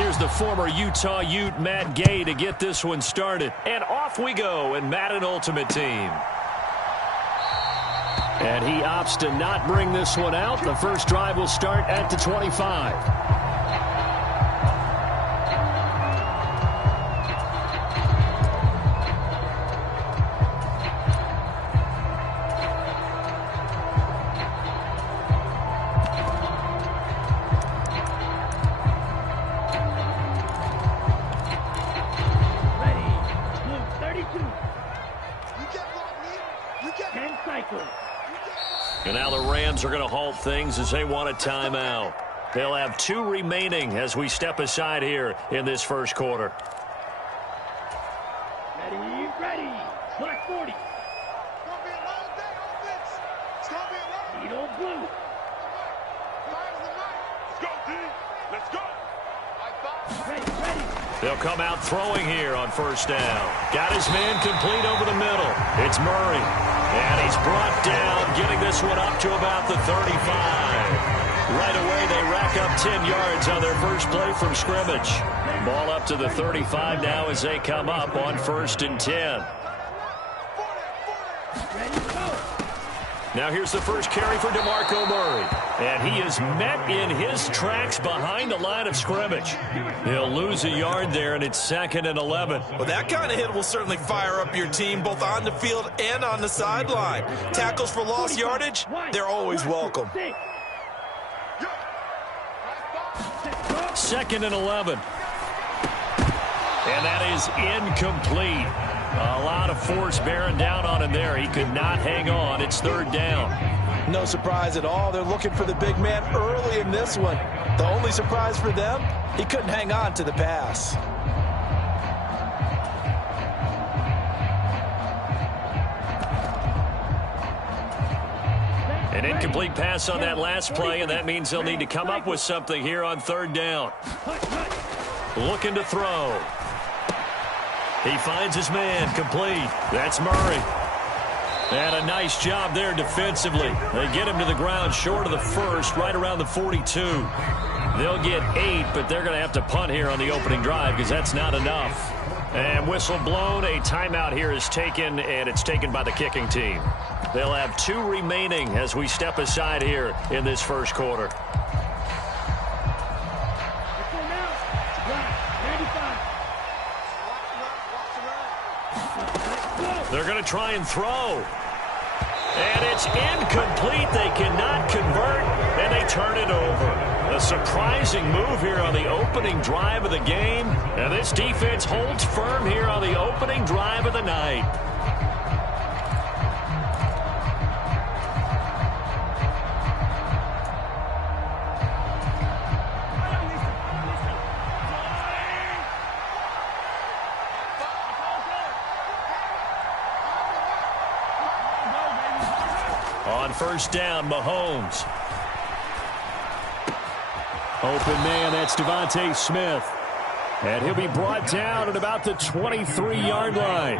Here's the former Utah Ute, Matt Gay, to get this one started. And off we go in Madden Ultimate Team. And he opts to not bring this one out. The first drive will start at the 25. And now the Rams are going to halt things as they want a timeout. They'll have 2 remaining as we step aside here in this first quarter. Ready. Black 40. It's going to be a long day, offense. It's going to be a long day. Need old blue. Let's go, D. Let's go. Ready. They'll come out throwing here on first down. Got his man complete over the middle. It's Murray. And he's brought down, getting this one up to about the 35. Right away, they rack up 10 yards on their first play from scrimmage. Ball up to the 35 now as they come up on 1st and 10. Now here's the first carry for DeMarco Murray. And he is met in his tracks behind the line of scrimmage. He'll lose a yard there, and it's 2nd and 11. Well, that kind of hit will certainly fire up your team, both on the field and on the sideline. Tackles for lost yardage, they're always welcome. 2nd and 11. And that is incomplete. A lot of force bearing down on him there. He could not hang on. It's 3rd down. No surprise at all. They're looking for the big man early in this one. The only surprise for them, he couldn't hang on to the pass. An incomplete pass on that last play, and that means they'll need to come up with something here on 3rd down. Looking to throw. He finds his man complete. That's Murray. And a nice job there defensively. They get him to the ground short of the first, right around the 42. They'll get 8, but they're going to have to punt here on the opening drive because that's not enough. And whistle blown. A timeout here is taken, and it's taken by the kicking team. They'll have 2 remaining as we step aside here in this first quarter. They're going to try and throw. And it's incomplete. They cannot convert, and they turn it over. A surprising move here on the opening drive of the game. And this defense holds firm here on the opening drive of the night. On first down, Mahomes. Open man, that's Devontae Smith. And he'll be brought down at about the 23-yard line.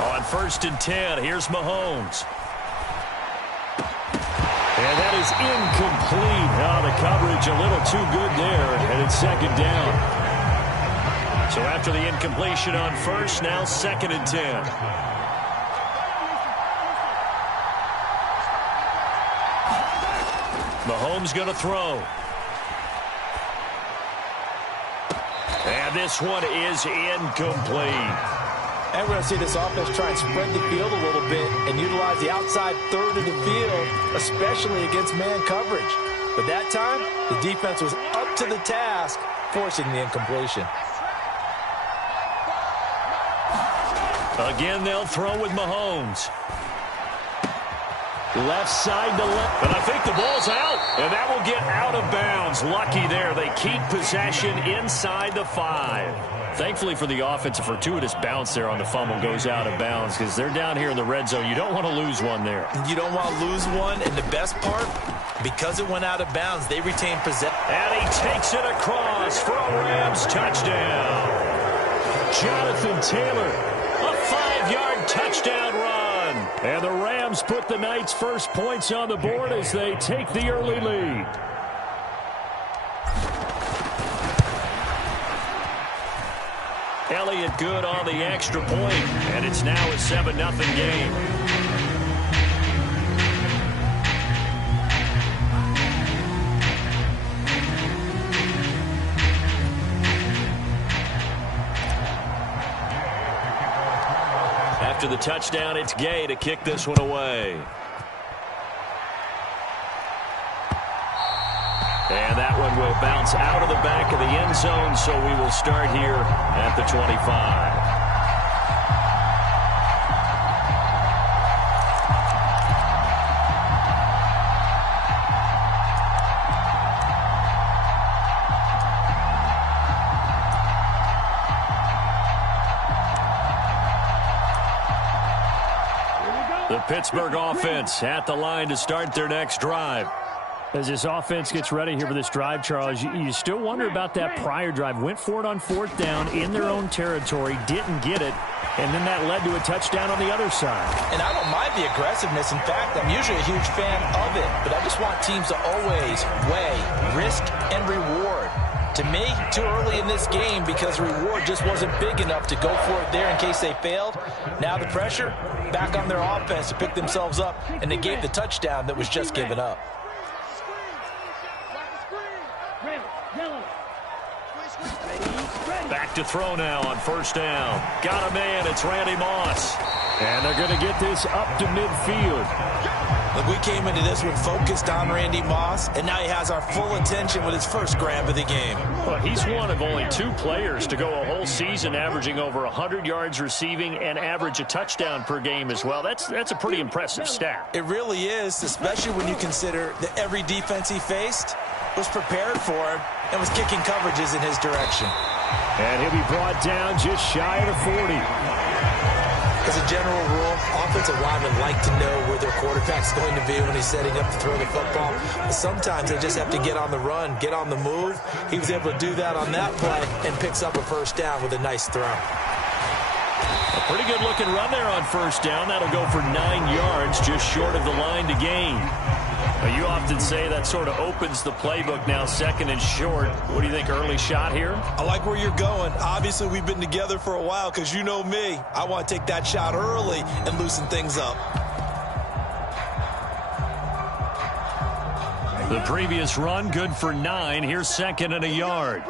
On 1st and 10, here's Mahomes. And that is incomplete. Oh, the coverage a little too good there, and it's 2nd down. So after the incompletion on first, now 2nd and 10. Mahomes going to throw. And this one is incomplete. And we're going to see this offense try and spread the field a little bit and utilize the outside third of the field, especially against man coverage. But that time, the defense was up to the task, forcing the incompletion. Again, they'll throw with Mahomes. Left side to left. And I think the ball's out. And that will get out of bounds. Lucky there. They keep possession inside the 5. Thankfully for the offense, a fortuitous bounce there on the fumble goes out of bounds because they're down here in the red zone. You don't want to lose one there. You don't want to lose one. And the best part, because it went out of bounds, they retain possession. And he takes it across for a Rams touchdown. Jonathan Taylor, a 5-yard touchdown run. And the Rams put the Knights' first points on the board as they take the early lead. Elliott good on the extra point, and it's now a 7-0 game. After the touchdown, it's Gay to kick this one away. And that one will bounce out of the back of the end zone, so we will start here at the 25. The Pittsburgh offense at the line to start their next drive. As this offense gets ready here for this drive, Charles, you still wonder about that prior drive. Went for it on 4th down in their own territory, didn't get it, and then that led to a touchdown on the other side. And I don't mind the aggressiveness. In fact, I'm usually a huge fan of it, but I just want teams to always weigh risk and reward. To me, too early in this game because the reward just wasn't big enough to go for it there in case they failed. Now the pressure back on their offense to pick themselves up and negate the touchdown that was just given up. Back to throw now on 1st down. Got a man. It's Randy Moss. And they're going to get this up to midfield. Look, we came into this one focused on Randy Moss, and now he has our full attention with his first grab of the game. Well, he's one of only 2 players to go a whole season averaging over 100 yards receiving and average a touchdown per game as well. That's a pretty impressive stat. It really is, especially when you consider that every defense he faced was prepared for him and was kicking coverages in his direction. And he'll be brought down just shy of the 40. As a general rule, offensive linemen like to know where their quarterback's going to be when he's setting up to throw the football. But sometimes they just have to get on the run, get on the move. He was able to do that on that play and picks up a 1st down with a nice throw. A pretty good looking run there on 1st down. That'll go for 9 yards, just short of the line to gain. You often say that sort of opens the playbook now, 2nd and short. What do you think, early shot here? I like where you're going. Obviously, we've been together for a while because you know me. I want to take that shot early and loosen things up. The previous run, good for 9. Here's 2nd and a yard.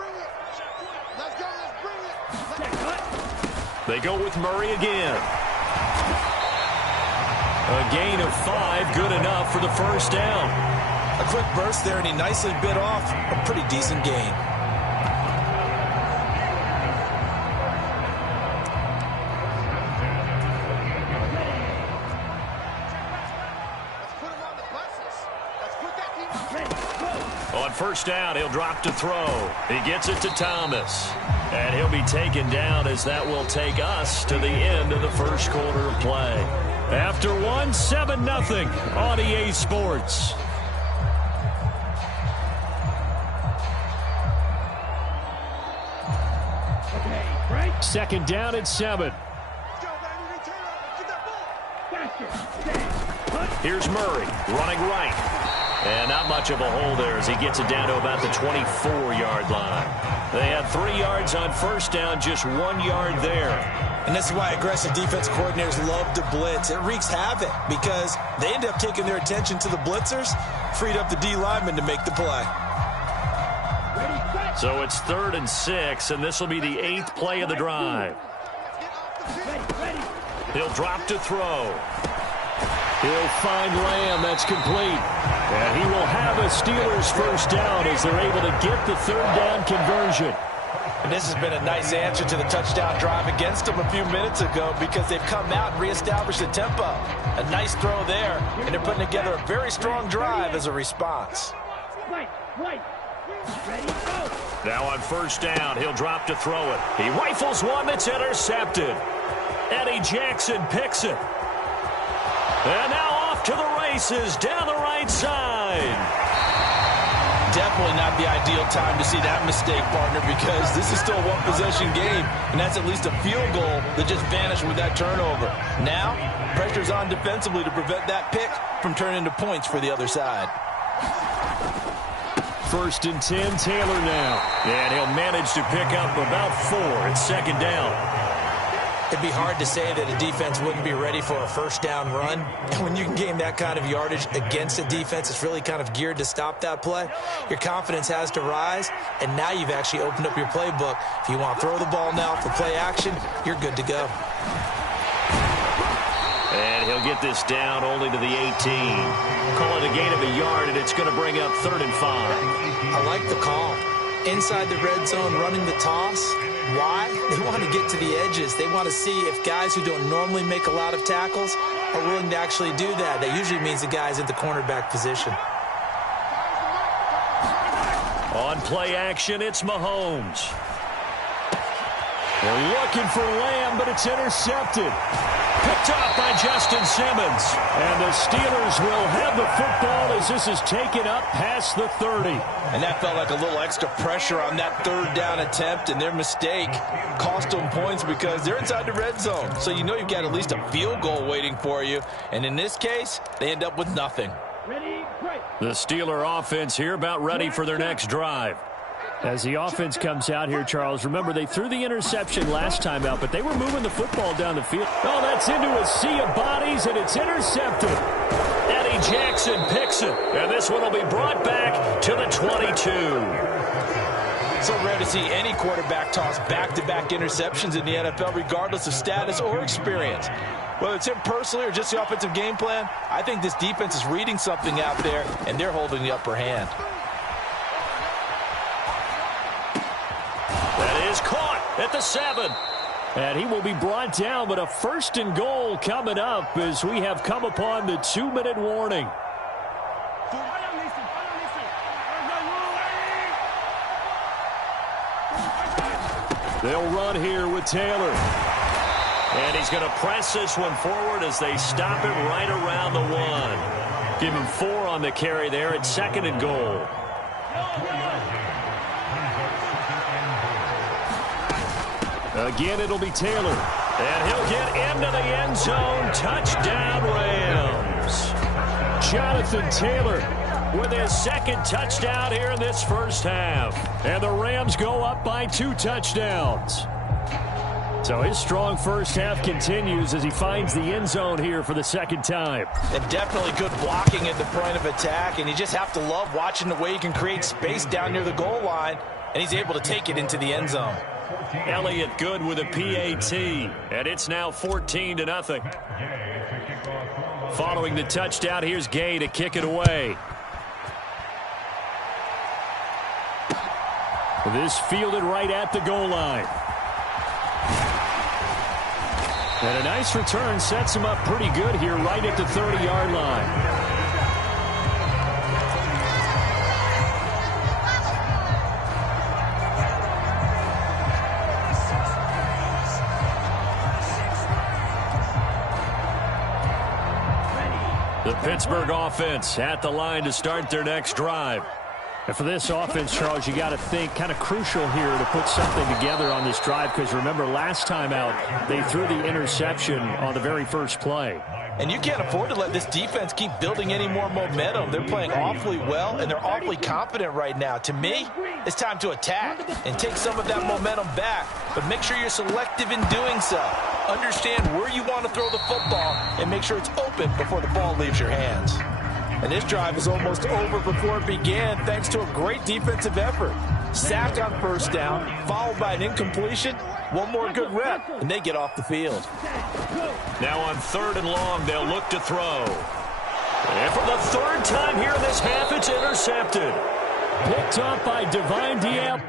They go with Murray again. A gain of 5, good enough for the 1st down. A quick burst there, and he nicely bit off a pretty decent gain. On 1st down, he'll drop to throw. He gets it to Thomas. And he'll be taken down as that will take us to the end of the 1st quarter of play. After 7-0 on EA Sports. Second down and 7. Here's Murray running right. And not much of a hole there as he gets it down to about the 24-yard line. They had 3 yards on 1st down, just 1 yard there. And this is why aggressive defense coordinators love to blitz. It wreaks havoc because they end up taking their attention to the blitzers, freed up the D lineman to make the play. So it's 3rd and 6, and this will be the 8th play of the drive. He'll drop to throw. He'll find Lamb. That's complete. And he will have a Steelers 1st down as they're able to get the 3rd down conversion. And this has been a nice answer to the touchdown drive against them a few minutes ago because they've come out and reestablished the tempo. A nice throw there, and they're putting together a very strong drive as a response. Now on 1st down, he'll drop to throw it. He rifles one that's intercepted. Eddie Jackson picks it. And now off to the races down the right side. Definitely not the ideal time to see that mistake, partner, because this is still a one-possession game, and that's at least a field goal that just vanished with that turnover. Now, pressure's on defensively to prevent that pick from turning into points for the other side. 1st and 10, Taylor now. And he'll manage to pick up about 4 at 2nd down. It'd be hard to say that a defense wouldn't be ready for a 1st down run. And when you can gain that kind of yardage against a defense that's really kind of geared to stop that play, your confidence has to rise, and now you've actually opened up your playbook. If you want to throw the ball now for play action, you're good to go. And he'll get this down only to the 18. Call it a gain of a yard, and it's going to bring up 3rd and 5. I like the call. Inside the red zone, running the toss. Why? They want to get to the edges. They want to see if guys who don't normally make a lot of tackles are willing to actually do that. That usually means the guy's at the cornerback position. On play action, it's Mahomes. They're looking for Lamb, but it's intercepted. Picked up by Justin Simmons. And the Steelers will have the football as this is taken up past the 30. And that felt like a little extra pressure on that 3rd down attempt, and their mistake cost them points because they're inside the red zone. So you know you've got at least a field goal waiting for you. And in this case, they end up with nothing. The Steeler offense here about ready for their next drive. As the offense comes out here, Charles, remember they threw the interception last time out, but they were moving the football down the field. Oh, that's into a sea of bodies, and it's intercepted. Eddie Jackson picks it, and this one will be brought back to the 22. So rare to see any quarterback toss back-to-back interceptions in the NFL, regardless of status or experience. Whether it's him personally or just the offensive game plan, I think this defense is reading something out there, and they're holding the upper hand. That is caught at the 7. And he will be brought down, but a 1st and goal coming up as we have come upon the 2-minute warning. They'll run here with Taylor. And he's going to press this one forward as they stop it right around the 1. Give him 4 on the carry there at 2nd and goal. Again, it'll be Taylor. And he'll get into the end zone. Touchdown, Rams. Jonathan Taylor with his 2nd touchdown here in this 1st half. And the Rams go up by 2 touchdowns. So his strong 1st half continues as he finds the end zone here for the 2nd time. And definitely good blocking at the point of attack, and you just have to love watching the way he can create space down near the goal line, and he's able to take it into the end zone. Elliott good with a PAT, and it's now 14-0. Following the touchdown, here's Gay to kick it away. This fielded right at the goal line. And a nice return sets him up pretty good here right at the 30-yard line. The Pittsburgh offense at the line to start their next drive. And for this offense, Charles, you got to think kind of crucial here to put something together on this drive because remember last time out they threw the interception on the very first play. And you can't afford to let this defense keep building any more momentum. They're playing awfully well, and they're awfully confident right now. To me, it's time to attack and take some of that momentum back. But make sure you're selective in doing so. Understand where you want to throw the football and make sure it's open before the ball leaves your hands. And this drive is almost over before it began thanks to a great defensive effort. Sack on 1st down, followed by an incompletion. One more good rep, and they get off the field. Now on 3rd and long, they'll look to throw. And for the 3rd time here in this half, it's intercepted. Picked up by Divine Diab.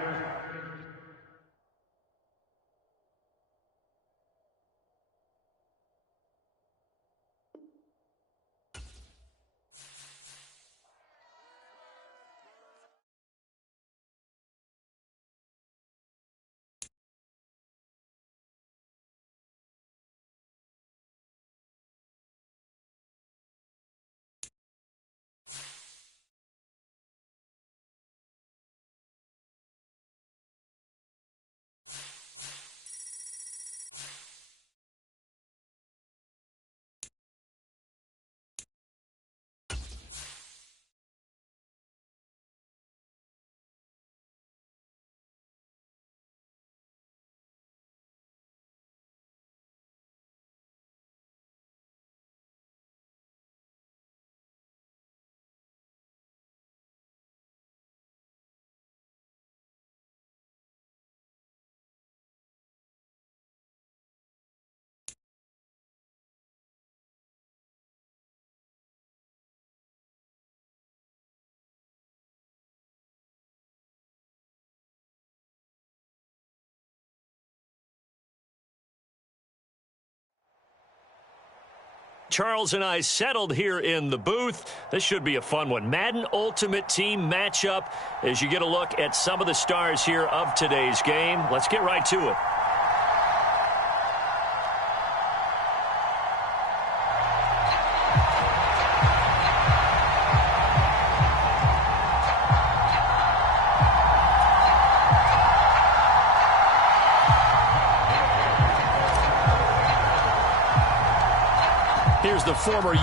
Charles and I settled here in the booth. This should be a fun one. Madden Ultimate Team matchup as you get a look at some of the stars here of today's game. Let's get right to it. Here's the former.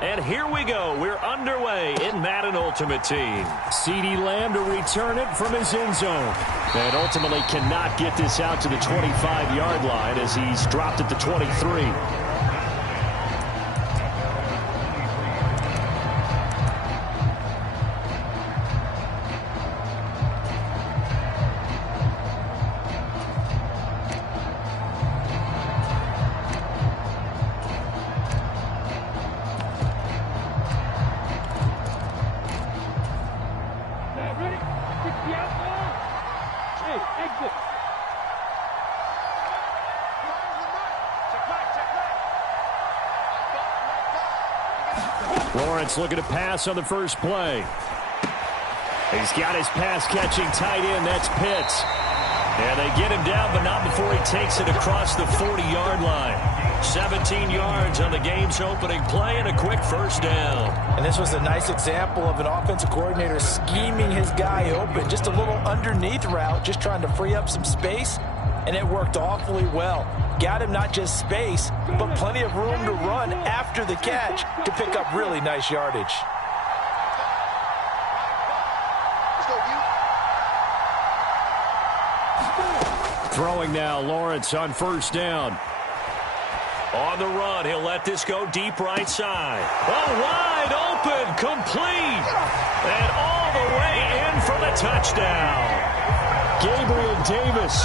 And here we go. We're underway in Madden Ultimate Team. CeeDee Lamb to return it from his end zone. And ultimately cannot get this out to the 25-yard line as he's dropped at the 23. Lawrence looking to pass on the first play. He's got his pass-catching tight end. That's Pitts. And they get him down, but not before he takes it across the 40-yard line. 17 yards on the game's opening play and a quick first down. And this was a nice example of an offensive coordinator scheming his guy open. Just a little underneath route, just trying to free up some space, and it worked awfully well. Got him not just space, but plenty of room to run after the catch to pick up really nice yardage. Throwing now, Lawrence on first down. On the run, he'll let this go deep right side. Oh, wide open, complete. And all the way in for the touchdown. Gabriel Davis,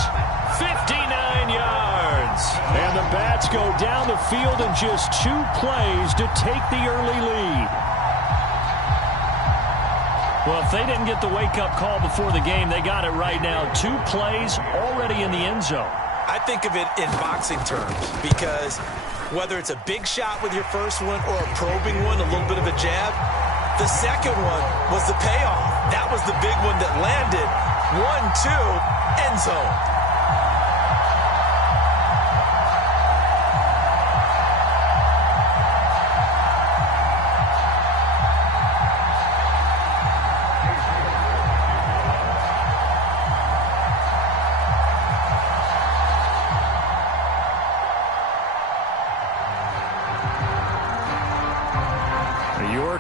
59 yards. And the Bats go down the field in just 2 plays to take the early lead. Well, if they didn't get the wake-up call before the game, they got it right now. 2 plays already in the end zone. I think of it in boxing terms because whether it's a big shot with your first one or a probing one, a little bit of a jab, the second one was the payoff. That was the big one that landed. 1-2, end zone.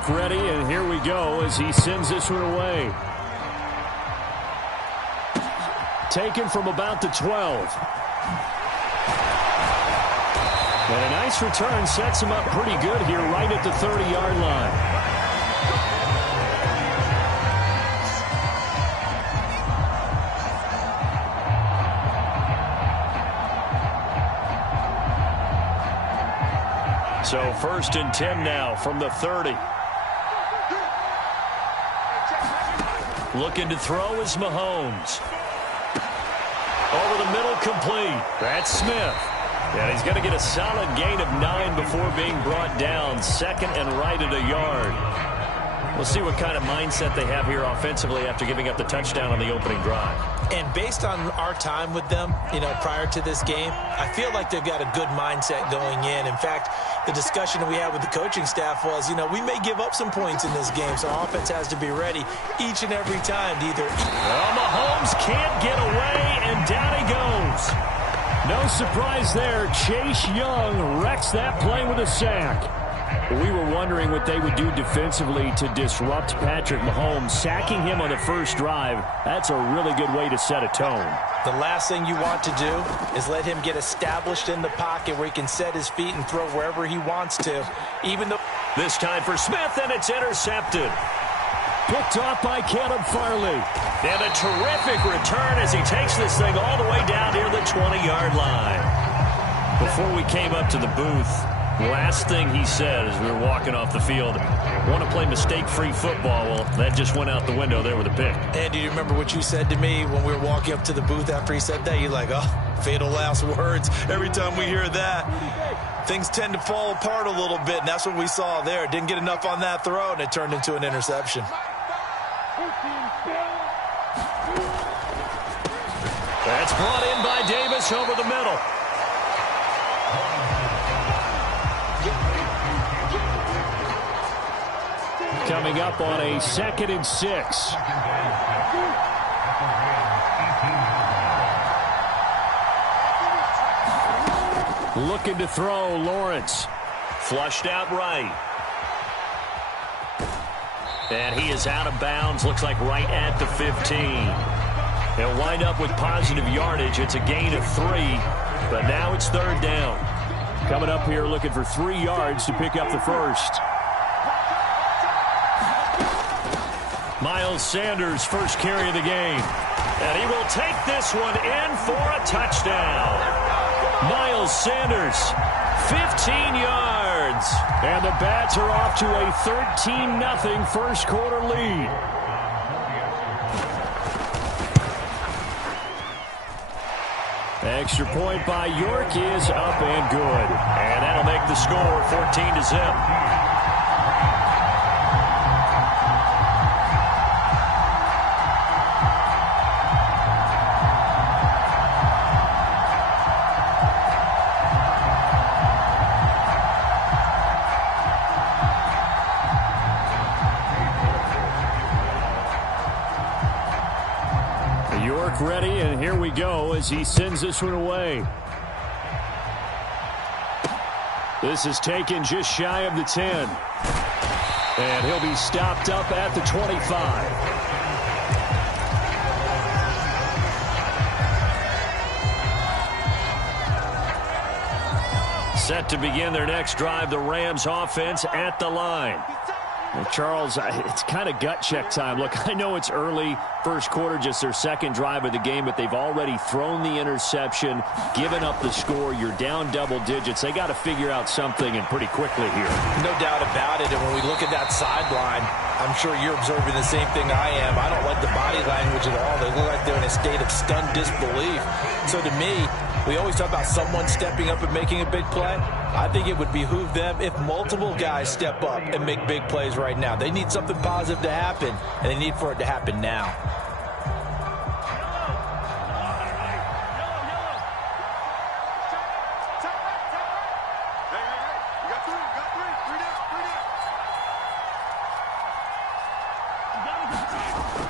Ready, and here we go as he sends this one away. Taken from about the 12. And a nice return sets him up pretty good here right at the 30-yard line. So 1st and 10 now from the 30. Looking to throw is Mahomes. Over the middle, complete. That's Smith. And he's going to get a solid gain of 9 before being brought down. 2nd and right at a yard. We'll see what kind of mindset they have here offensively after giving up the touchdown on the opening drive. And based on our time with them, prior to this game, I feel like they've got a good mindset going in. In fact, the discussion we had with the coaching staff was, we may give up some points in this game, so our offense has to be ready each and every time to either. Well, Mahomes can't get away, and down he goes. No surprise there. Chase Young wrecks that play with a sack. We were wondering what they would do defensively to disrupt Patrick Mahomes. Sacking him on the first drive, that's a really good way to set a tone. The last thing you want to do is let him get established in the pocket where he can set his feet and throw wherever he wants to. Even though this time for Smith, and it's intercepted. Picked off by Caleb Farley. And a terrific return as he takes this thing all the way down near the 20-yard line. Before we came up to the booth, Last thing he said as we were walking off the field, want to play mistake-free football. Well, that just went out the window there with a pick. And do you remember what you said to me when we were walking up to the booth after he said that? You're like, oh, fatal last words. Every time we hear that, things tend to fall apart a little bit, and that's what we saw there. Didn't get enough on that throw, and it turned into an interception. That's brought in by Davis over the middle. Coming up on a 2nd and 6. Looking to throw, Lawrence. Flushed out right. And he is out of bounds, looks like right at the 15. They'll wind up with positive yardage. It's a gain of 3, but now it's 3rd down. Coming up here looking for 3 yards to pick up the first. Miles Sanders, first carry of the game. And he will take this one in for a touchdown. Miles Sanders, 15 yards. And the Bats are off to a 13-0 first quarter lead. Extra point by York is up and good. And that'll make the score 14-0. Ready, and here we go as he sends this one away. This is taken just shy of the 10. And he'll be stopped up at the 25. Set to begin their next drive, the Rams offense at the line. Well, Charles, it's kind of gut check time. Look, I know it's early, first quarter, just their second drive of the game, but they've already thrown the interception, given up the score. You're down double digits. They got to figure out something, and pretty quickly here. No doubt about it, and when we look at that sideline, I'm sure you're observing the same thing I am. I don't like the body language at all. They look like they're in a state of stunned disbelief. So to me, we always talk about someone stepping up and making a big play. I think it would behoove them if multiple guys step up and make big plays right now. They need something positive to happen, and they need for it to happen now.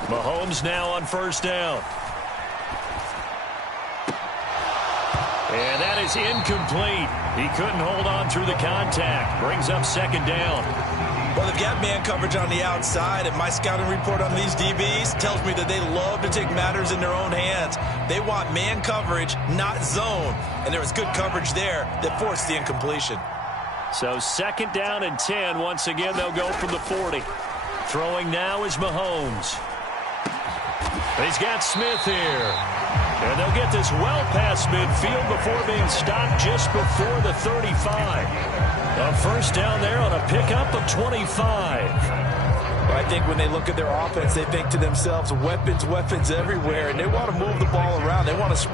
Mahomes now on first down. And that is incomplete. He couldn't hold on through the contact. Brings up second down. Well, they've got man coverage on the outside, and my scouting report on these DBs tells me that they love to take matters in their own hands. They want man coverage, not zone. And there was good coverage there that forced the incompletion. So second down and 10. Once again, they'll go from the 40. Throwing now is Mahomes. He's got Smith here. And they'll get this well past midfield before being stopped just before the 35. A first down there on a pickup of 25. Well, I think when they look at their offense, they think to themselves, weapons, weapons everywhere, and they want to move the ball around. They want to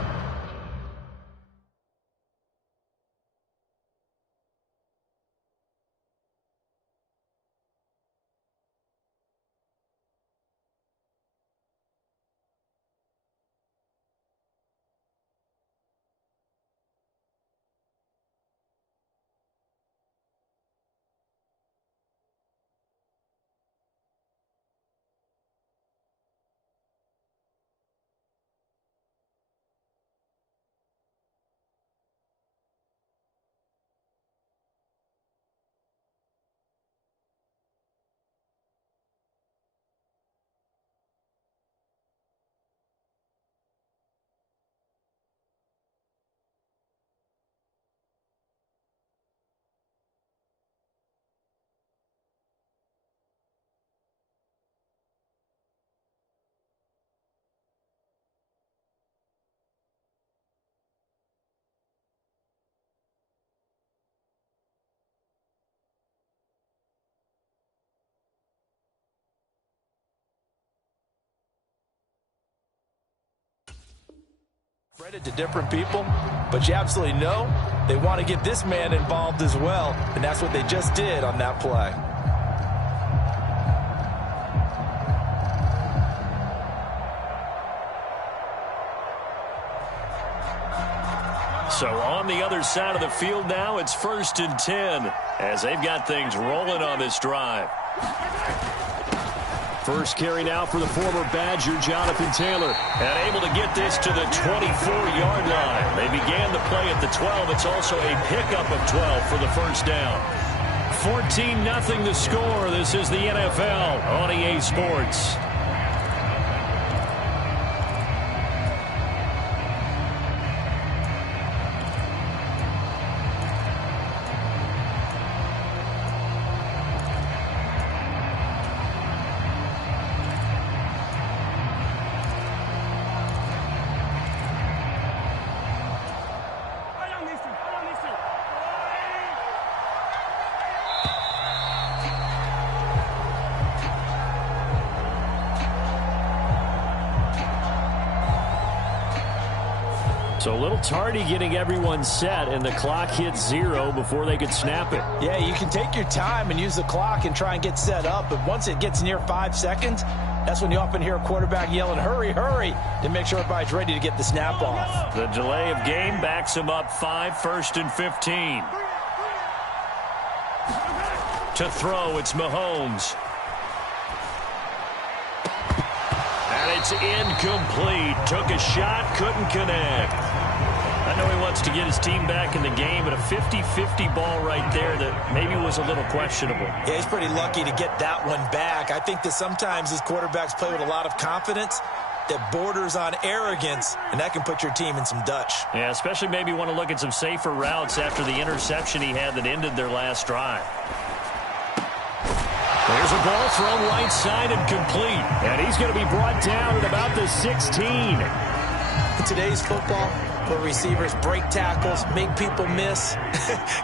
Credit to different people, but you absolutely know they want to get this man involved as well, and that's what they just did on that play. So on the other side of the field now, it's 1st and 10 as they've got things rolling on this drive. First carry now for the former Badger, Jonathan Taylor. And able to get this to the 24-yard line. They began the play at the 12. It's also a pickup of 12 for the first down. 14-0 the score. This is the NFL on EA Sports. So a little tardy getting everyone set, and the clock hits 0 before they could snap it. Yeah, you can take your time and use the clock and try and get set up, but once it gets near 5 seconds, that's when you often hear a quarterback yelling, hurry, hurry, to make sure everybody's ready to get the snap off. The delay of game backs him up 5, 1st and 15. To throw, it's Mahomes. And it's incomplete. Took a shot, couldn't connect. I know he wants to get his team back in the game, but a 50-50 ball right there that maybe was a little questionable. Yeah, he's pretty lucky to get that one back. I think that sometimes his quarterbacks play with a lot of confidence that borders on arrogance, and that can put your team in some Dutch. Yeah, especially maybe want to look at some safer routes after the interception he had that ended their last drive. There's a ball thrown right side and complete. And he's going to be brought down at about the 16. In today's football, where receivers break tackles, make people miss,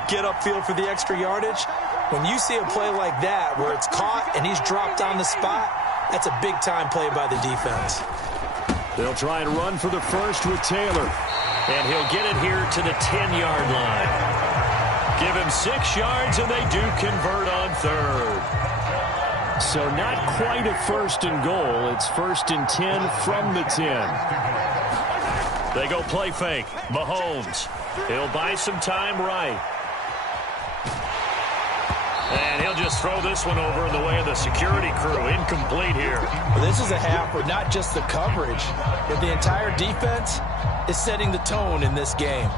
get upfield for the extra yardage, when you see a play like that where it's caught and he's dropped on the spot, that's a big-time play by the defense. They'll try and run for the first with Taylor. And he'll get it here to the 10-yard line. Give him 6 yards, and they do convert on third. So not quite a 1st and goal. It's 1st and 10 from the 10. They go play fake. Mahomes. He'll buy some time right. And he'll just throw this one over in the way of the security crew. Incomplete here. Well, this is a half where not just the coverage, but the entire defense is setting the tone in this game.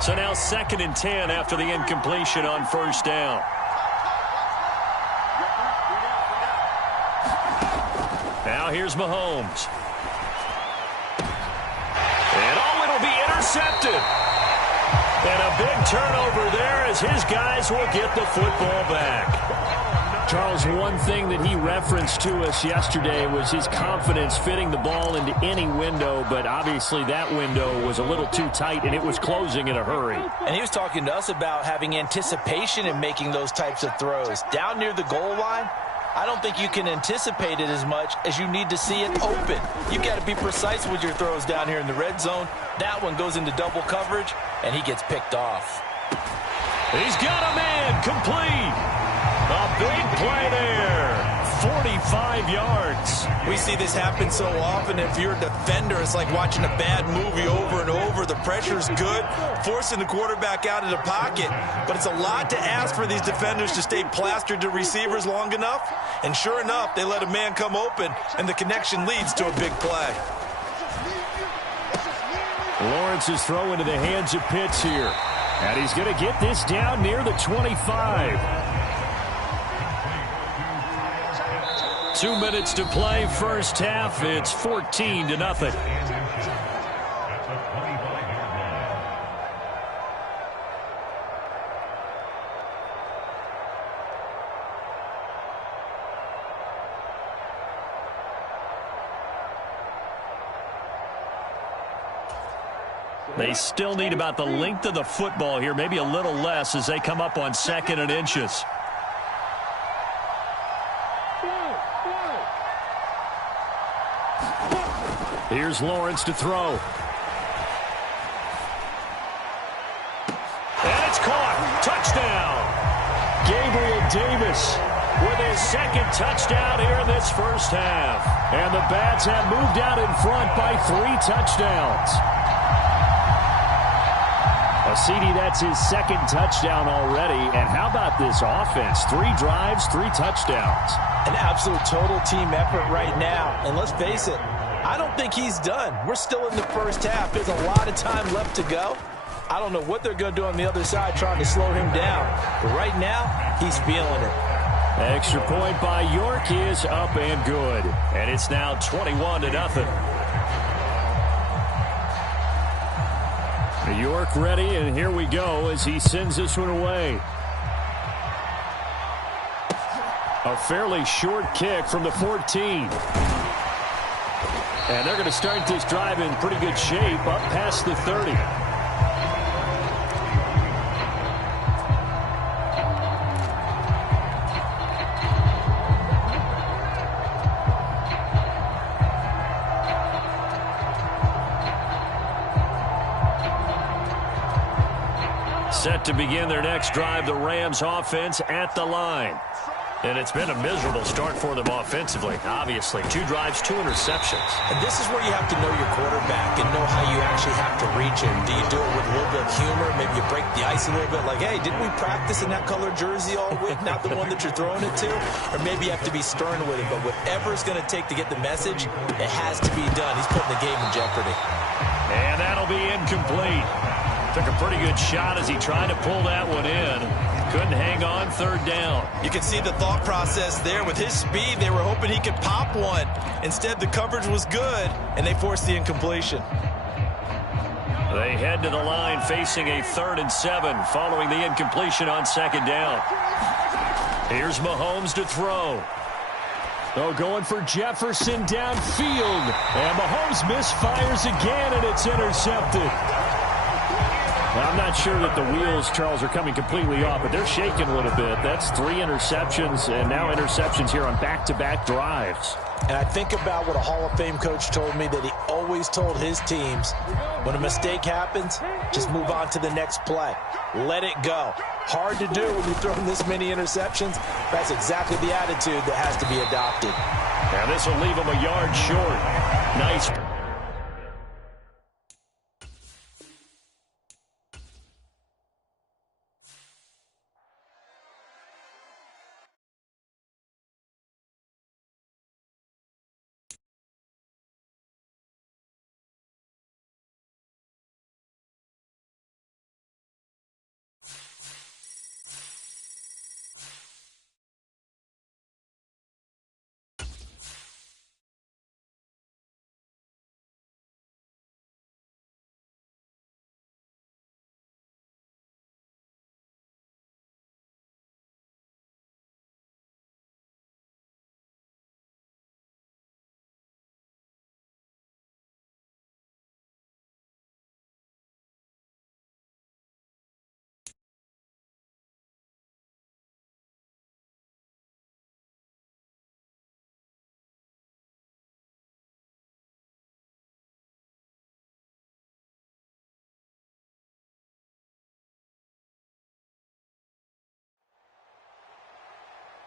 So now 2nd and 10 after the incompletion on first down. Now here's Mahomes. And oh, it'll be intercepted. And a big turnover there as his guys will get the football back. Charles, one thing that he referenced to us yesterday was his confidence fitting the ball into any window, but obviously that window was a little too tight, and it was closing in a hurry. And he was talking to us about having anticipation in making those types of throws. Down near the goal line, I don't think you can anticipate it as much as you need to see it open. You've got to be precise with your throws down here in the red zone. That one goes into double coverage, and he gets picked off. He's got a man complete. A big play there. 45 yards. We see this happen so often. If you're a defender, it's like watching a bad movie over and over. The pressure's good, forcing the quarterback out of the pocket. But it's a lot to ask for these defenders to stay plastered to receivers long enough. And sure enough, they let a man come open, and the connection leads to a big play. Lawrence is thrown into the hands of Pitts here. And he's going to get this down near the 25. 2 minutes to play, first half. It's 14-0. They still need about the length of the football here, maybe a little less as they come up on 2nd and inches. Here's Lawrence to throw. And it's caught. Touchdown. Gabriel Davis with his second touchdown here in this first half. And the Bats have moved out in front by 3 touchdowns. CD, that's his second touchdown already. And how about this offense? 3 drives, 3 touchdowns. An absolute total team effort right now. And let's face it, I don't think he's done. We're still in the first half. There's a lot of time left to go. I don't know what they're going to do on the other side trying to slow him down. But right now, he's feeling it. Extra point by York is up and good. And it's now 21-0. York ready, and here we go as he sends this one away. A fairly short kick from the 14. And they're going to start this drive in pretty good shape up past the 30. Set to begin their next drive, the Rams offense at the line. And it's been a miserable start for them offensively, obviously. 2 drives, 2 interceptions. And this is where you have to know your quarterback and know how you actually have to reach him. Do you do it with a little bit of humor? Maybe you break the ice a little bit like, hey, didn't we practice in that color jersey all week? Not the one that you're throwing it to? Or maybe you have to be stern with it. But whatever it's going to take to get the message, it has to be done. He's putting the game in jeopardy. And that'll be incomplete. Took a pretty good shot as he tried to pull that one in. Couldn't hang on, 3rd down. You can see the thought process there. With his speed, they were hoping he could pop one. Instead, the coverage was good, and they forced the incompletion. They head to the line facing a 3rd and 7 following the incompletion on 2nd down. Here's Mahomes to throw. Oh, going for Jefferson downfield. And Mahomes misfires again, and it's intercepted. I'm not sure that the wheels, Charles, are coming completely off, but they're shaking a little bit. That's 3 interceptions, and now interceptions here on back-to-back drives. And I think about what a Hall of Fame coach told me that he always told his teams, when a mistake happens, just move on to the next play. Let it go. Hard to do when you're throwing this many interceptions. That's exactly the attitude that has to be adopted. Now this will leave him a yard short. Nice.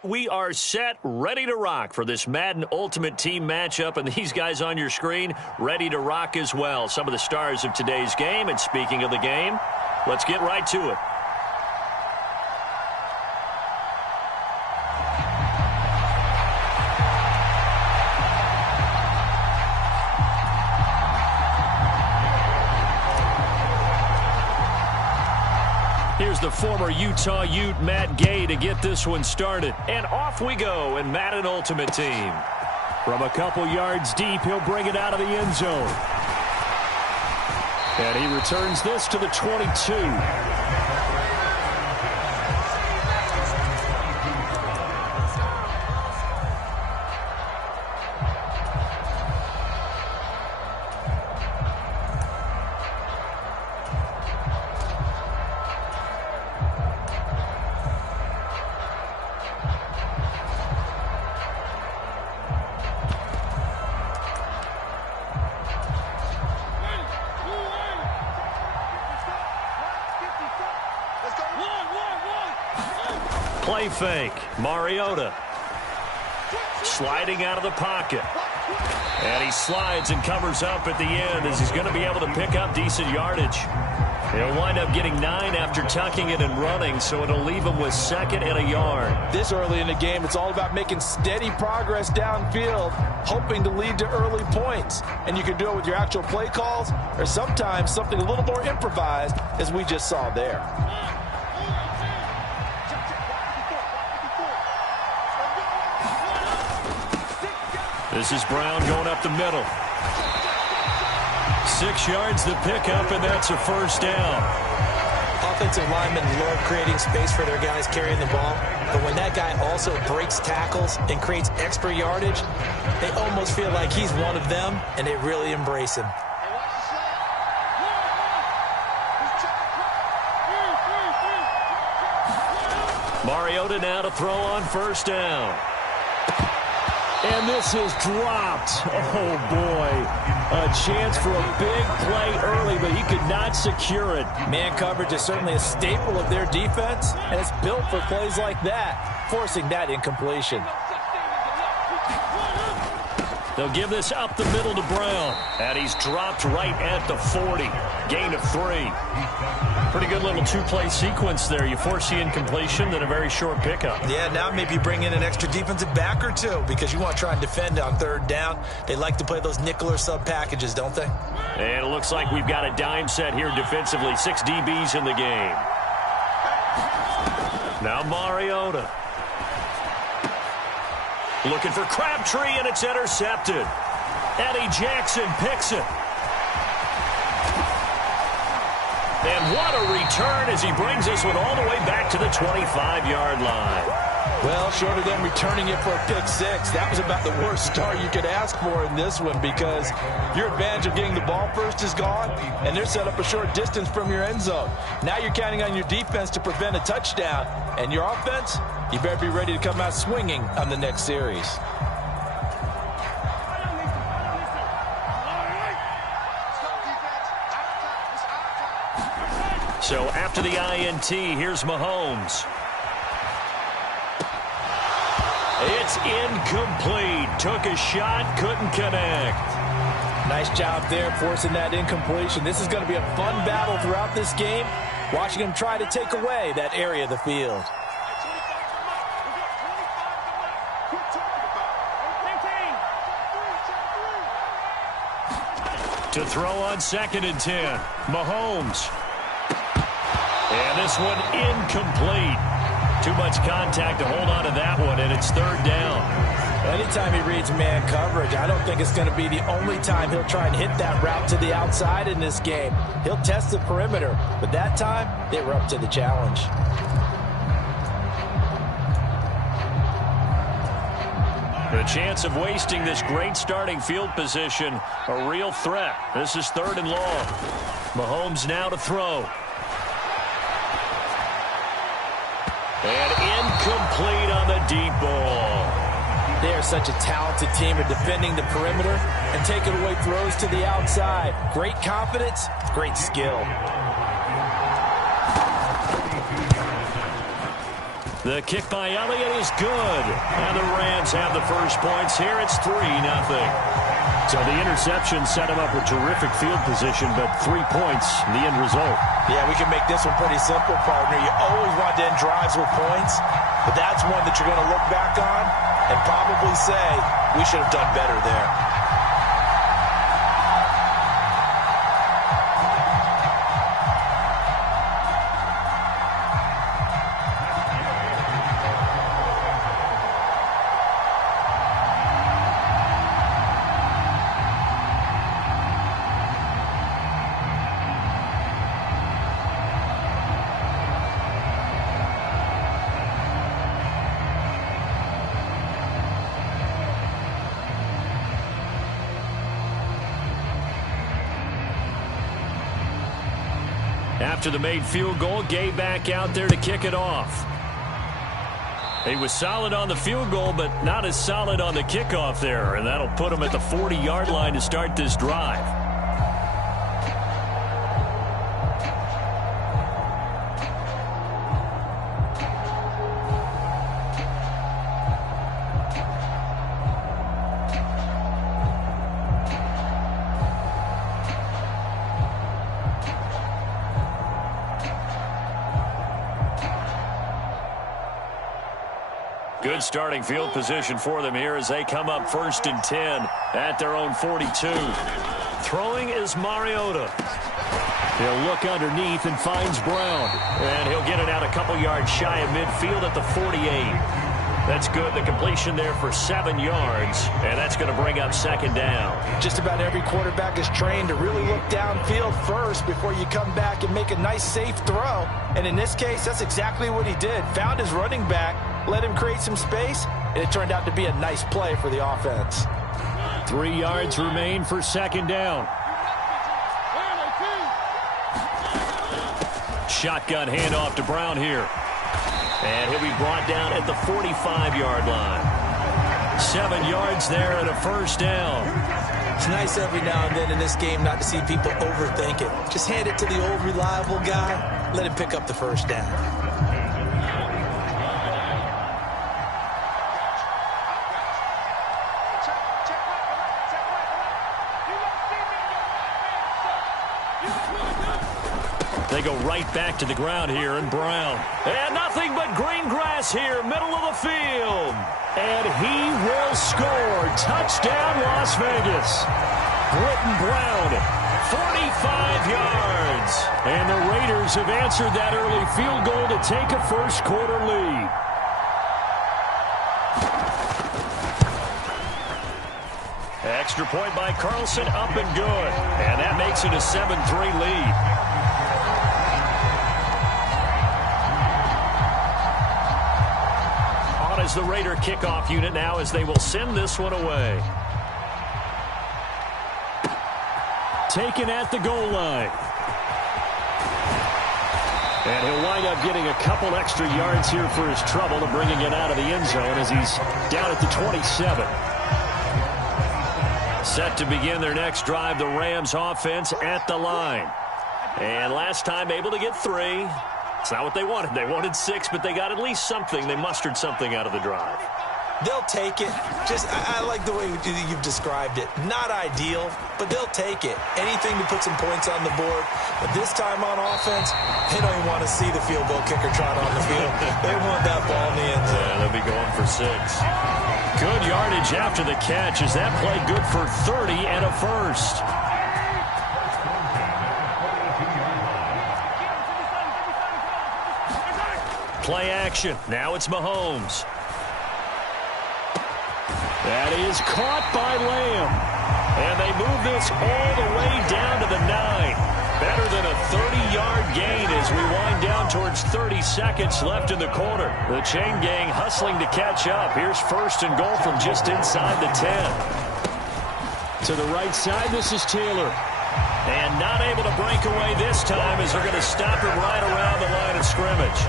We are set, ready to rock for this Madden Ultimate Team matchup, and these guys on your screen ready to rock as well. Some of the stars of today's game, and speaking of the game, let's get right to it. Here's the former Utah Ute, Matt Gay, to get this one started. And off we go in Madden Ultimate Team. From a couple yards deep, he'll bring it out of the end zone. And he returns this to the 22. Play fake. Mariota. Sliding out of the pocket. And he slides and covers up at the end as he's going to be able to pick up decent yardage. He'll wind up getting 9 after tucking it and running, so it'll leave him with 2nd and a yard. This early in the game, it's all about making steady progress downfield, hoping to lead to early points. And you can do it with your actual play calls or sometimes something a little more improvised, as we just saw there. This is Brown going up the middle. 6 yards to pick up, and that's a first down. Offensive linemen love creating space for their guys carrying the ball, but when that guy also breaks tackles and creates extra yardage, they almost feel like he's one of them, and they really embrace him. Mariota now to throw on first down. And this is dropped. Oh, boy. A chance for a big play early, but he could not secure it. Man coverage is certainly a staple of their defense, and it's built for plays like that, forcing that incompletion. They'll give this up the middle to Brown. And he's dropped right at the 40. Gain of 3. Pretty good little 2-play sequence there. You force the incompletion, then a very short pickup. Yeah, now maybe bring in an extra defensive back or two because you want to try and defend on 3rd down. They like to play those nickel or sub packages, don't they? And it looks like we've got a dime set here defensively. 6 DBs in the game. Now Mariota. Looking for Crabtree, and it's intercepted. Eddie Jackson picks it. And what a return as he brings this one all the way back to the 25-yard line. Well, short of them returning it for a pick 6, that was about the worst start you could ask for in this one because your advantage of getting the ball first is gone, and they're set up a short distance from your end zone. Now you're counting on your defense to prevent a touchdown, and your offense, you better be ready to come out swinging on the next series. So after the INT, here's Mahomes. It's incomplete. Took a shot, couldn't connect. Nice job there forcing that incompletion. This is going to be a fun battle throughout this game, watching him try to take away that area of the field. To throw on 2nd and 10. Mahomes. And this one incomplete. Too much contact to hold on to that one, and it's 3rd down. Anytime he reads man coverage, I don't think it's going to be the only time he'll try and hit that route to the outside in this game. He'll test the perimeter, but that time, they were up to the challenge. The chance of wasting this great starting field position, a real threat. This is 3rd and long. Mahomes now to throw. And incomplete on the deep ball. They are such a talented team at defending the perimeter and taking away throws to the outside. Great confidence, great skill. The kick by Elliott is good. And the Rams have the first points here. It's 3-0. So the interception set him up with terrific field position, but 3 points, the end result. Yeah, we can make this one pretty simple, partner. You always want to end drives with points, but that's one that you're going to look back on and probably say, we should have done better there. After the made field goal, Gay back out there to kick it off. He was solid on the field goal, but not as solid on the kickoff there, and that'll put him at the 40-yard line to start this drive. Good starting field position for them here as they come up 1st and 10 at their own 42. Throwing is Mariota. He'll look underneath and finds Brown. And he'll get it out a couple yards shy of midfield at the 48. That's good. The completion there for 7 yards. And that's going to bring up 2nd down. Just about every quarterback is trained to really look downfield first before you come back and make a nice, safe throw. And in this case, that's exactly what he did. Found his running back, let him create some space, and it turned out to be a nice play for the offense. 3 yards remain for 2nd down. Shotgun handoff to Brown here. And he'll be brought down at the 45-yard line. 7 yards there and a 1st down. It's nice every now and then in this game not to see people overthink it. Just hand it to the old reliable guy. Let him pick up the 1st down. They go right back to the ground here, and Brown. And nothing but green grass here, middle of the field. And he will score. Touchdown, Las Vegas. Britton Brown, 45 yards. And the Raiders have answered that early field goal to take a first-quarter lead. Extra point by Carlson, up and good. And that makes it a 7-3 lead. Is the Raider kickoff unit now as they will send this one away. Taken at the goal line. And he'll wind up getting a couple extra yards here for his trouble and bringing it out of the end zone as he's down at the 27. Set to begin their next drive, the Rams offense at the line. And last time able to get 3. It's not what they wanted. They wanted 6, but they got at least something. They mustered something out of the drive. They'll take it. I like the way you've described it. Not ideal, but they'll take it. Anything to put some points on the board. But this time on offense, they don't even want to see the field goal kicker trot on the field. They want that ball in the end zone. Yeah, they'll be going for 6. Good yardage after the catch. Is that play good for 30 and a 1st? Play action. Now it's Mahomes. That is caught by Lamb. And they move this all the way down to the 9. Better than a 30-yard gain as we wind down towards 30 seconds left in the quarter. The chain gang hustling to catch up. Here's 1st and goal from just inside the 10. To the right side, this is Taylor. And not able to break away this time as they're going to stop him right around the line of scrimmage.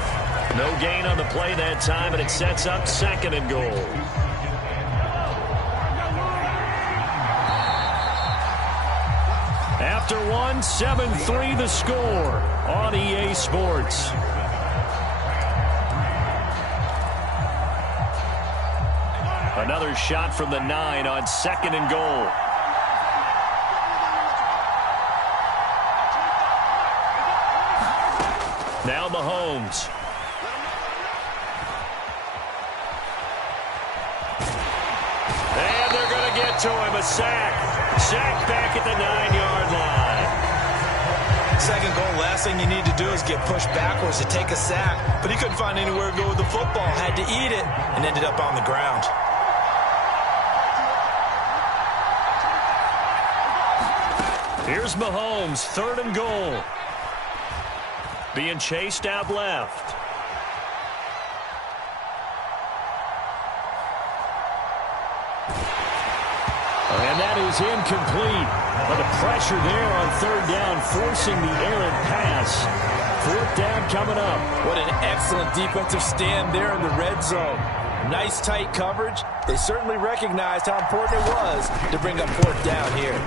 No gain on the play that time, and it sets up 2nd and goal. After 1, 7-3 the score on EA Sports. Another shot from the 9 on 2nd and goal. Now Mahomes. And they're going to get to him. A sack. Sack back at the 9-yard line. 2nd goal, last thing you need to do is get pushed backwards to take a sack. But he couldn't find anywhere to go with the football. Had to eat it and ended up on the ground. Here's Mahomes, 3rd and goal. Being chased out left. And that is incomplete. But the pressure there on 3rd down, forcing the errant pass. 4th down coming up. What an excellent defensive stand there in the red zone. Nice tight coverage. They certainly recognized how important it was to bring up 4th down here.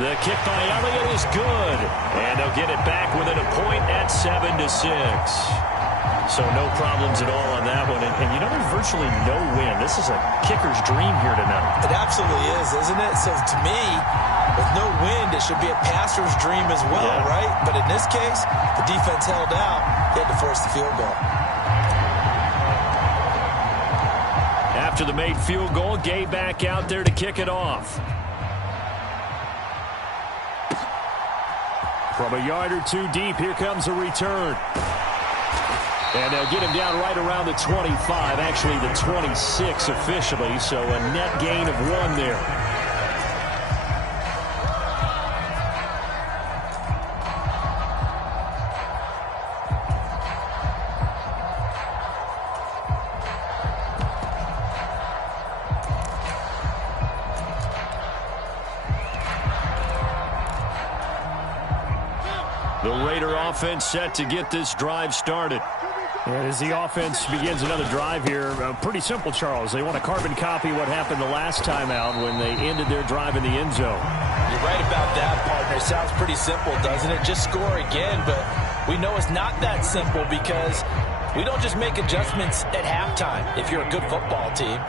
The kick by Elliott is good. And they'll get it back within a point at 7-6. So no problems at all on that one. And you know, there's virtually no win. This is a kicker's dream here tonight. It absolutely is, isn't it? So to me, with no wind, it should be a passer's dream as well, right? But in this case, the defense held out. They had to force the field goal. After the made field goal, Gay back out there to kick it off. From a yard or two deep, here comes a return. And they'll get him down right around the 25, actually the 26 officially, so a net gain of 1 there. The Raider offense set to get this drive started. And as the offense begins another drive here, pretty simple, Charles. They want to carbon copy what happened the last time out when they ended their drive in the end zone. You're right about that, partner. Sounds pretty simple, doesn't it? Just score again, but we know it's not that simple because we don't just make adjustments at halftime if you're a good football team.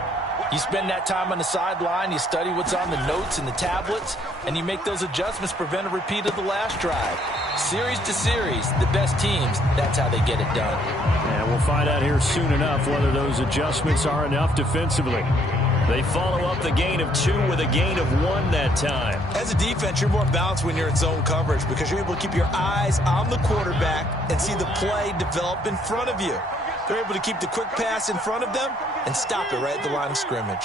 You spend that time on the sideline, you study what's on the notes and the tablets, and you make those adjustments, prevent a repeat of the last drive. Series to series, the best teams, that's how they get it done. And we'll find out here soon enough whether those adjustments are enough defensively. They follow up the gain of 2 with a gain of 1 that time. As a defense, you're more balanced when you're in zone coverage because you're able to keep your eyes on the quarterback and see the play develop in front of you. They're able to keep the quick pass in front of them and stop it right at the line of scrimmage.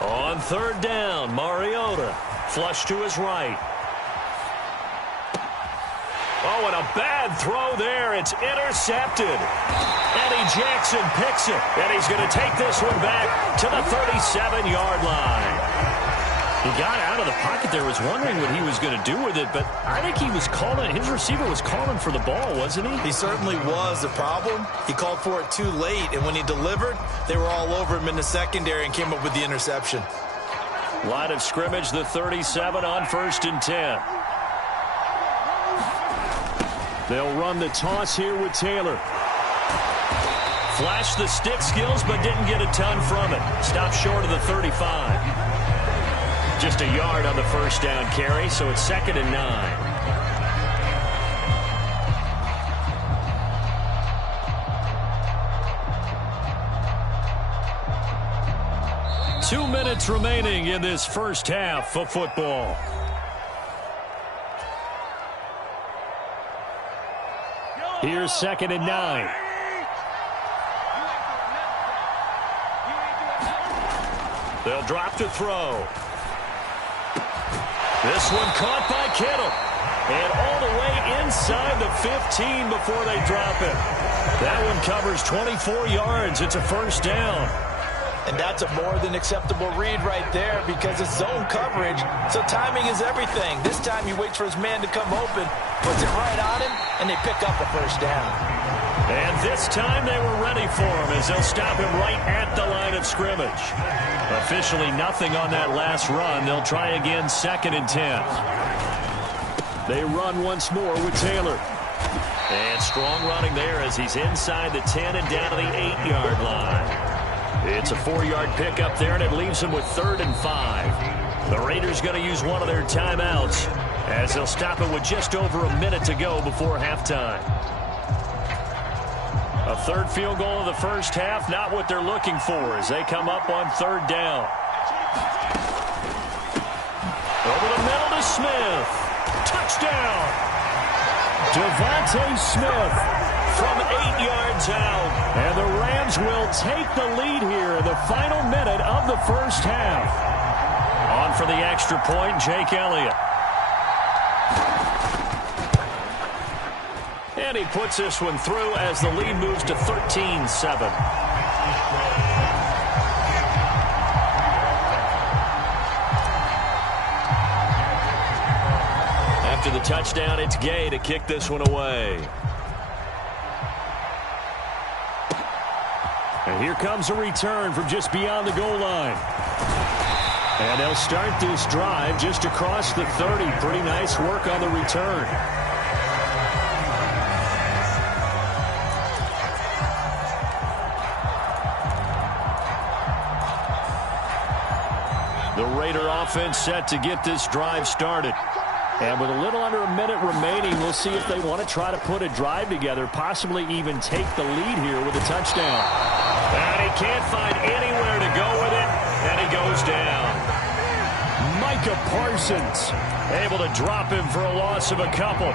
On third down, Mariota flush to his right. Oh, and a bad throw there. It's intercepted. Eddie Jackson picks it, and he's going to take this one back to the 37-yard line. He got out of the pocket there, was wondering what he was going to do with it, but I think he was calling, his receiver was calling for the ball, wasn't he? He certainly was. The problem, he called for it too late, and when he delivered, they were all over him in the secondary and came up with the interception. Line of scrimmage, the 37 on 1st and 10. They'll run the toss here with Taylor. Flashed the stick skills, but didn't get a ton from it. Stopped short of the 35. Just a yard on the first down carry, so it's 2nd and 9. Two minutes remaining in this first half of football. Here's 2nd and 9. They'll drop to throw. This one caught by Kittle. And all the way inside the 15 before they drop it. That one covers 24 yards. It's a first down. And that's a more than acceptable read right there because it's zone coverage, so timing is everything. This time he waits for his man to come open, puts it right on him, and they pick up a first down. And this time they were ready for him as they'll stop him right at the line of scrimmage. Officially nothing on that last run. They'll try again 2nd and 10. They run once more with Taylor. And strong running there as he's inside the 10 and down to the 8-yard line. It's a 4-yard pickup there, and it leaves him with 3rd and 5. The Raiders going to use one of their timeouts as they'll stop it with just over a minute to go before halftime. A 3rd field goal of the first half, not what they're looking for as they come up on 3rd down. Over the middle to Smith. Touchdown! Devontae Smith from 8 yards out. And the Rams will take the lead here in the final minute of the first half. On for the extra point, Jake Elliott. And he puts this one through as the lead moves to 13-7. After the touchdown, it's Gay to kick this one away. And here comes a return from just beyond the goal line. And they'll start this drive just across the 30. Pretty nice work on the return. The Raider offense set to get this drive started. And with a little under a minute remaining, we'll see if they want to try to put a drive together, possibly even take the lead here with a touchdown. And he can't find anywhere to go with it, and he goes down. Micah Parsons Able to drop him for a loss of a couple.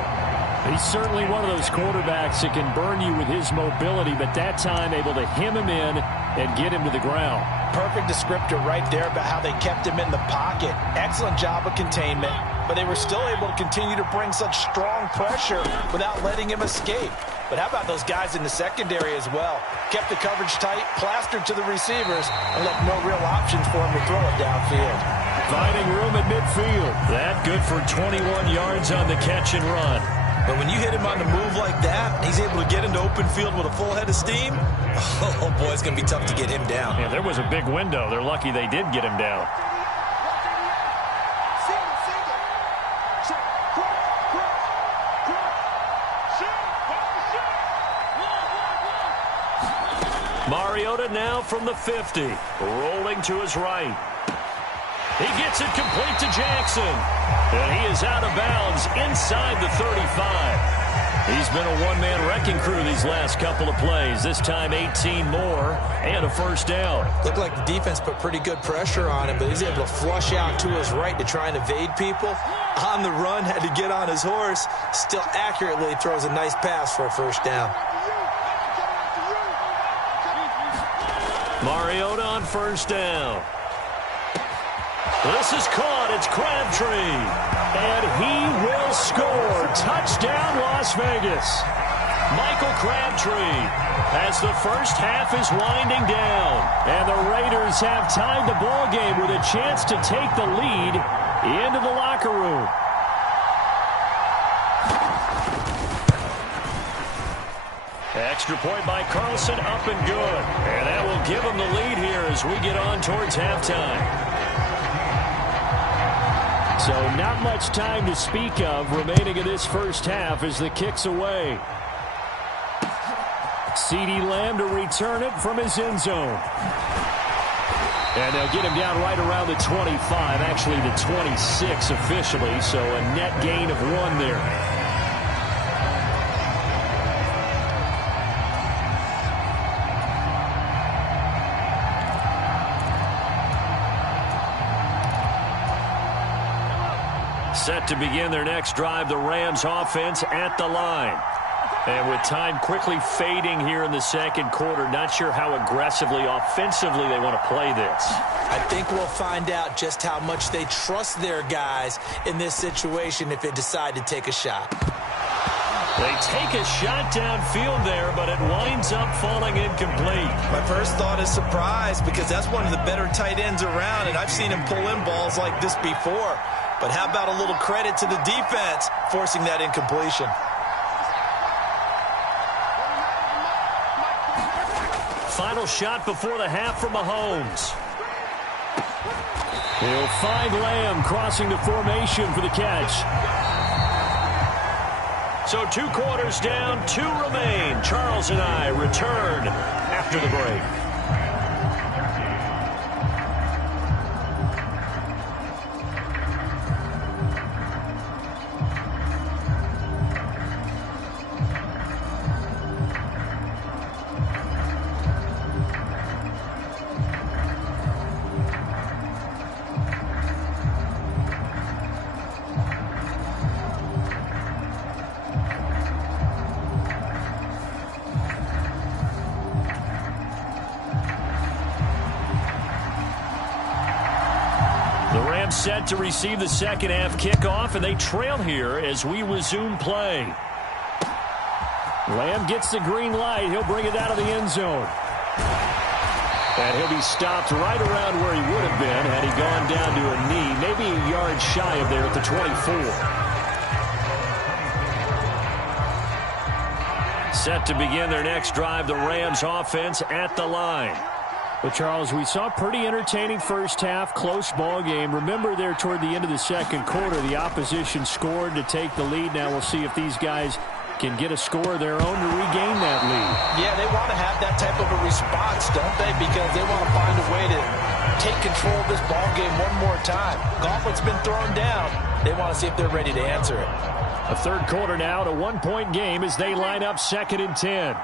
He's certainly one of those quarterbacks that can burn you with his mobility, but that time able to hem him in and get him to the ground. Perfect descriptor right there about how they kept him in the pocket. Excellent job of containment, but they were still able to continue to bring such strong pressure without letting him escape. But how about those guys in the secondary as well? Kept the coverage tight, plastered to the receivers, and left no real options for him to throw it downfield. Finding room at midfield. That good for 21 yards on the catch and run. But when you hit him on the move like that, he's able to get into open field with a full head of steam, oh boy, it's going to be tough to get him down. Yeah, there was a big window. They're lucky they did get him down. Mariota now from the 50, rolling to his right. He gets it complete to Jackson. And he is out of bounds inside the 35. He's been a one-man wrecking crew these last couple of plays. This time 18 more and a first down. Looked like the defense put pretty good pressure on him, but he's able to flush out to his right to try and evade people. On the run, had to get on his horse. Still accurately throws a nice pass for a first down. Mariota on first down. This is caught. It's Crabtree. And he will score. Touchdown, Las Vegas. Michael Crabtree, as the first half is winding down. And the Raiders have tied the ball game with a chance to take the lead into the locker room. Extra point by Carlson, up and good. And that will give them the lead here as we get on towards halftime. So not much time to speak of remaining in this first half as the kick's away. CeeDee Lamb to return it from his end zone. And they'll get him down right around the 25, actually the 26 officially, so a net gain of 1 there. Set to begin their next drive, the Rams offense at the line. And with time quickly fading here in the second quarter, not sure how aggressively, offensively they want to play this. I think we'll find out just how much they trust their guys in this situation if they decide to take a shot. They take a shot downfield there, but it winds up falling incomplete. My first thought is surprise because that's one of the better tight ends around, and I've seen him pull in balls like this before. But how about a little credit to the defense forcing that incompletion? Final shot before the half from Mahomes. He'll find Lamb crossing the formation for the catch. So 2 quarters down, 2 remain. Charles and I return after the break. Set to receive the second half kickoff, and they trail here as we resume play. Lamb gets the green light. He'll bring it out of the end zone. And he'll be stopped right around where he would have been had he gone down to a knee, maybe a yard shy of there at the 24. Set to begin their next drive, the Rams offense at the line. But, Charles, we saw a pretty entertaining first half, close ball game. Remember there toward the end of the second quarter, the opposition scored to take the lead. Now we'll see if these guys can get a score of their own to regain that lead. Yeah, they want to have that type of a response, don't they? Because they want to find a way to take control of this ball game one more time. Gauntlet's been thrown down. They want to see if they're ready to answer it. A third quarter now, a one-point game as they line up 2nd and 10.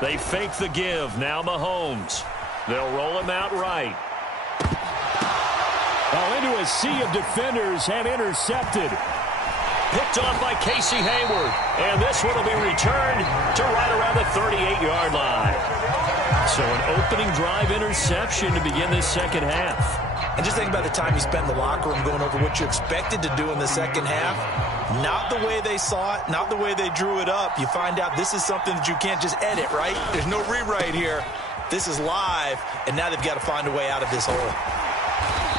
They fake the give. Now Mahomes. They'll roll him out right. Into a sea of defenders and intercepted. Picked off by Casey Hayward. And this one will be returned to right around the 38-yard line. So an opening drive interception to begin this second half. And just think about the time you spent in the locker room going over what you expected to do in the second half. Not the way they saw it, not the way they drew it up. You find out this is something that you can't just edit, right? There's no rewrite here. This is live, and now they've got to find a way out of this hole.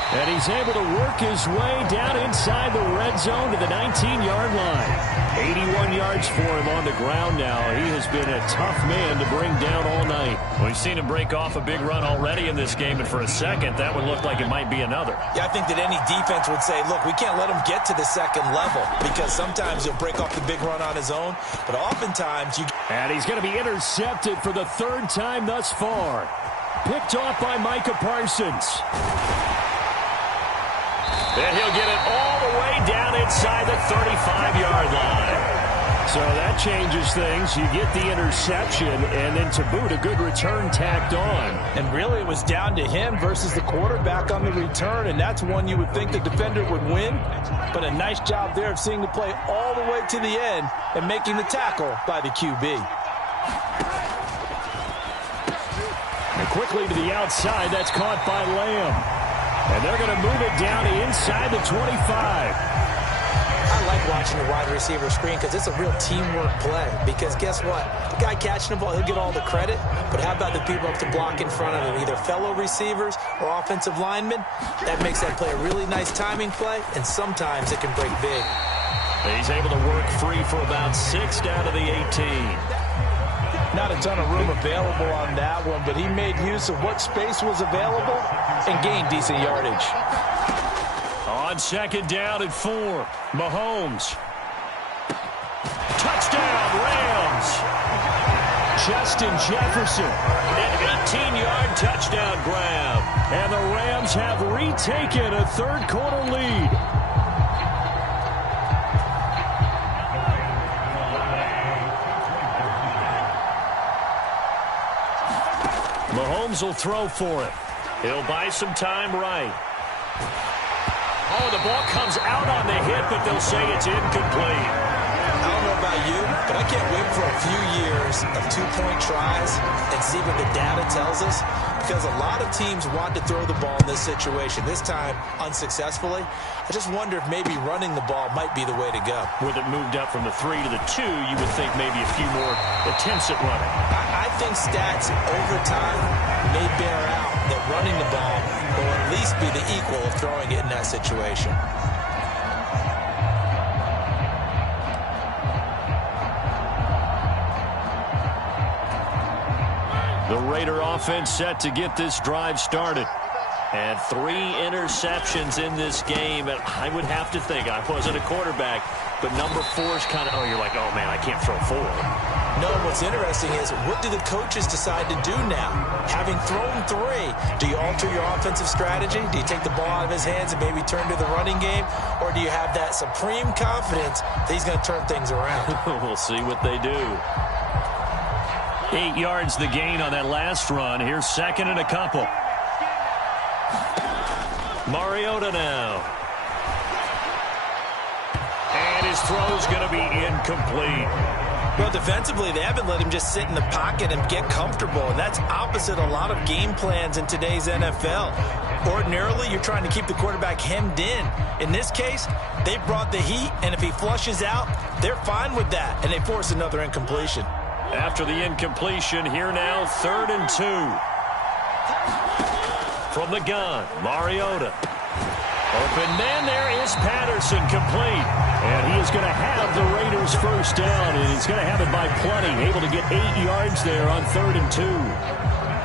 And he's able to work his way down inside the red zone to the 19-yard line. 81 yards for him on the ground now. He has been a tough man to bring down all night. We've seen him break off a big run already in this game, and for a second, that would look like it might be another. Yeah, I think that any defense would say, look, we can't let him get to the second level, because sometimes he'll break off the big run on his own, but oftentimes you... And he's going to be intercepted for the third time thus far. Picked off by Micah Parsons. And he'll get it all the way down inside the 35-yard line. So that changes things. You get the interception, and then to boot, a good return tacked on. And really, it was down to him versus the quarterback on the return, and that's one you would think the defender would win. But a nice job there of seeing the play all the way to the end and making the tackle by the QB. And quickly to the outside, that's caught by Lamb. And they're going to move it down to inside the 25. I like watching the wide receiver screen because it's a real teamwork play. Because guess what? The guy catching the ball, he'll get all the credit. But how about the people up to block in front of him? Either fellow receivers or offensive linemen. That makes that play a really nice timing play. And sometimes it can break big. He's able to work free for about 6 down to the 18. Not a ton of room available on that one, but he made use of what space was available and gained decent yardage. On 2nd down and 4, Mahomes. Touchdown, Rams. Justin Jefferson. An 18-yard touchdown grab. And the Rams have retaken a third quarter lead. Mahomes will throw for it. He'll buy some time right. Oh, the ball comes out on the hit, but they'll say it's incomplete. I don't know about you, but I can't wait for a few years of two-point tries and see what the data tells us, because a lot of teams want to throw the ball in this situation. This time, unsuccessfully. I just wonder if maybe running the ball might be the way to go. With it moved up from the 3 to the 2, you would think maybe a few more attempts at running. I think stats over time may bear out that running the ball will at least be the equal of throwing it in that situation. The Raider offense set to get this drive started. And 3 interceptions in this game. And I would have to think, I wasn't a quarterback, but number 4 is kind of, oh, you're like, oh, man, I can't throw 4. No, what's interesting is, what do the coaches decide to do now? Having thrown 3, do you alter your offensive strategy? Do you take the ball out of his hands and maybe turn to the running game? Or do you have that supreme confidence that he's going to turn things around? We'll see what they do. 8 yards the gain on that last run. Here's 2nd and a couple. Mariota now. And his throw's going to be incomplete. Well, defensively, they haven't let him just sit in the pocket and get comfortable, and that's opposite a lot of game plans in today's NFL. Ordinarily, you're trying to keep the quarterback hemmed in. In this case, they brought the heat, and if he flushes out, they're fine with that, and they force another incompletion. After the incompletion, here now, 3rd and 2. From the gun, Mariota. Open man, there is Patterson, complete. And he is going to have the Raiders first down, and he's going to have it by plenty. Able to get 8 yards there on 3rd and 2.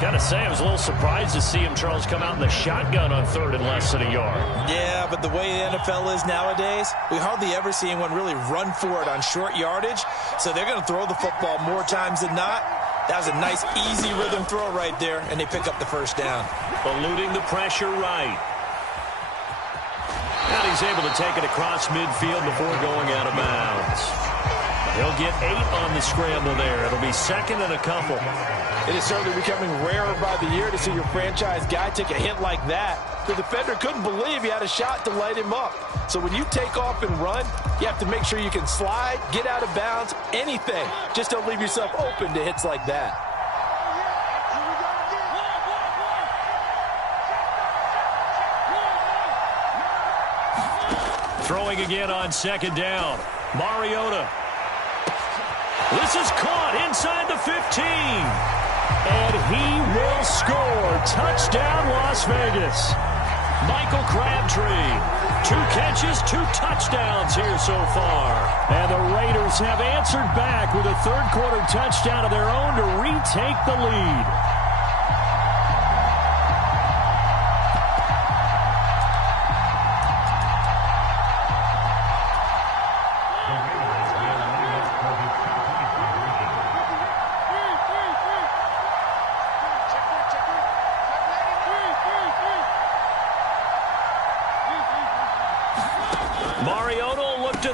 Got to say, I was a little surprised to see him, Charles, come out in the shotgun on 3rd and less than a yard. Yeah, but the way the NFL is nowadays, we hardly ever see anyone really run for it on short yardage. So they're going to throw the football more times than not. That was a nice, easy rhythm throw right there, and they pick up the first down. Eluding the pressure right. And he's able to take it across midfield before going out of bounds. He'll get 8 on the scramble there. It'll be second and a couple. It is certainly becoming rarer by the year to see your franchise guy take a hit like that. The defender couldn't believe he had a shot to light him up. So when you take off and run, you have to make sure you can slide, get out of bounds, anything. Just don't leave yourself open to hits like that. Throwing again on second down. Mariota. This is caught inside the 15. And he will score. Touchdown, Las Vegas. Michael Crabtree. 2 catches, 2 touchdowns here so far. And the Raiders have answered back with a third-quarter touchdown of their own to retake the lead.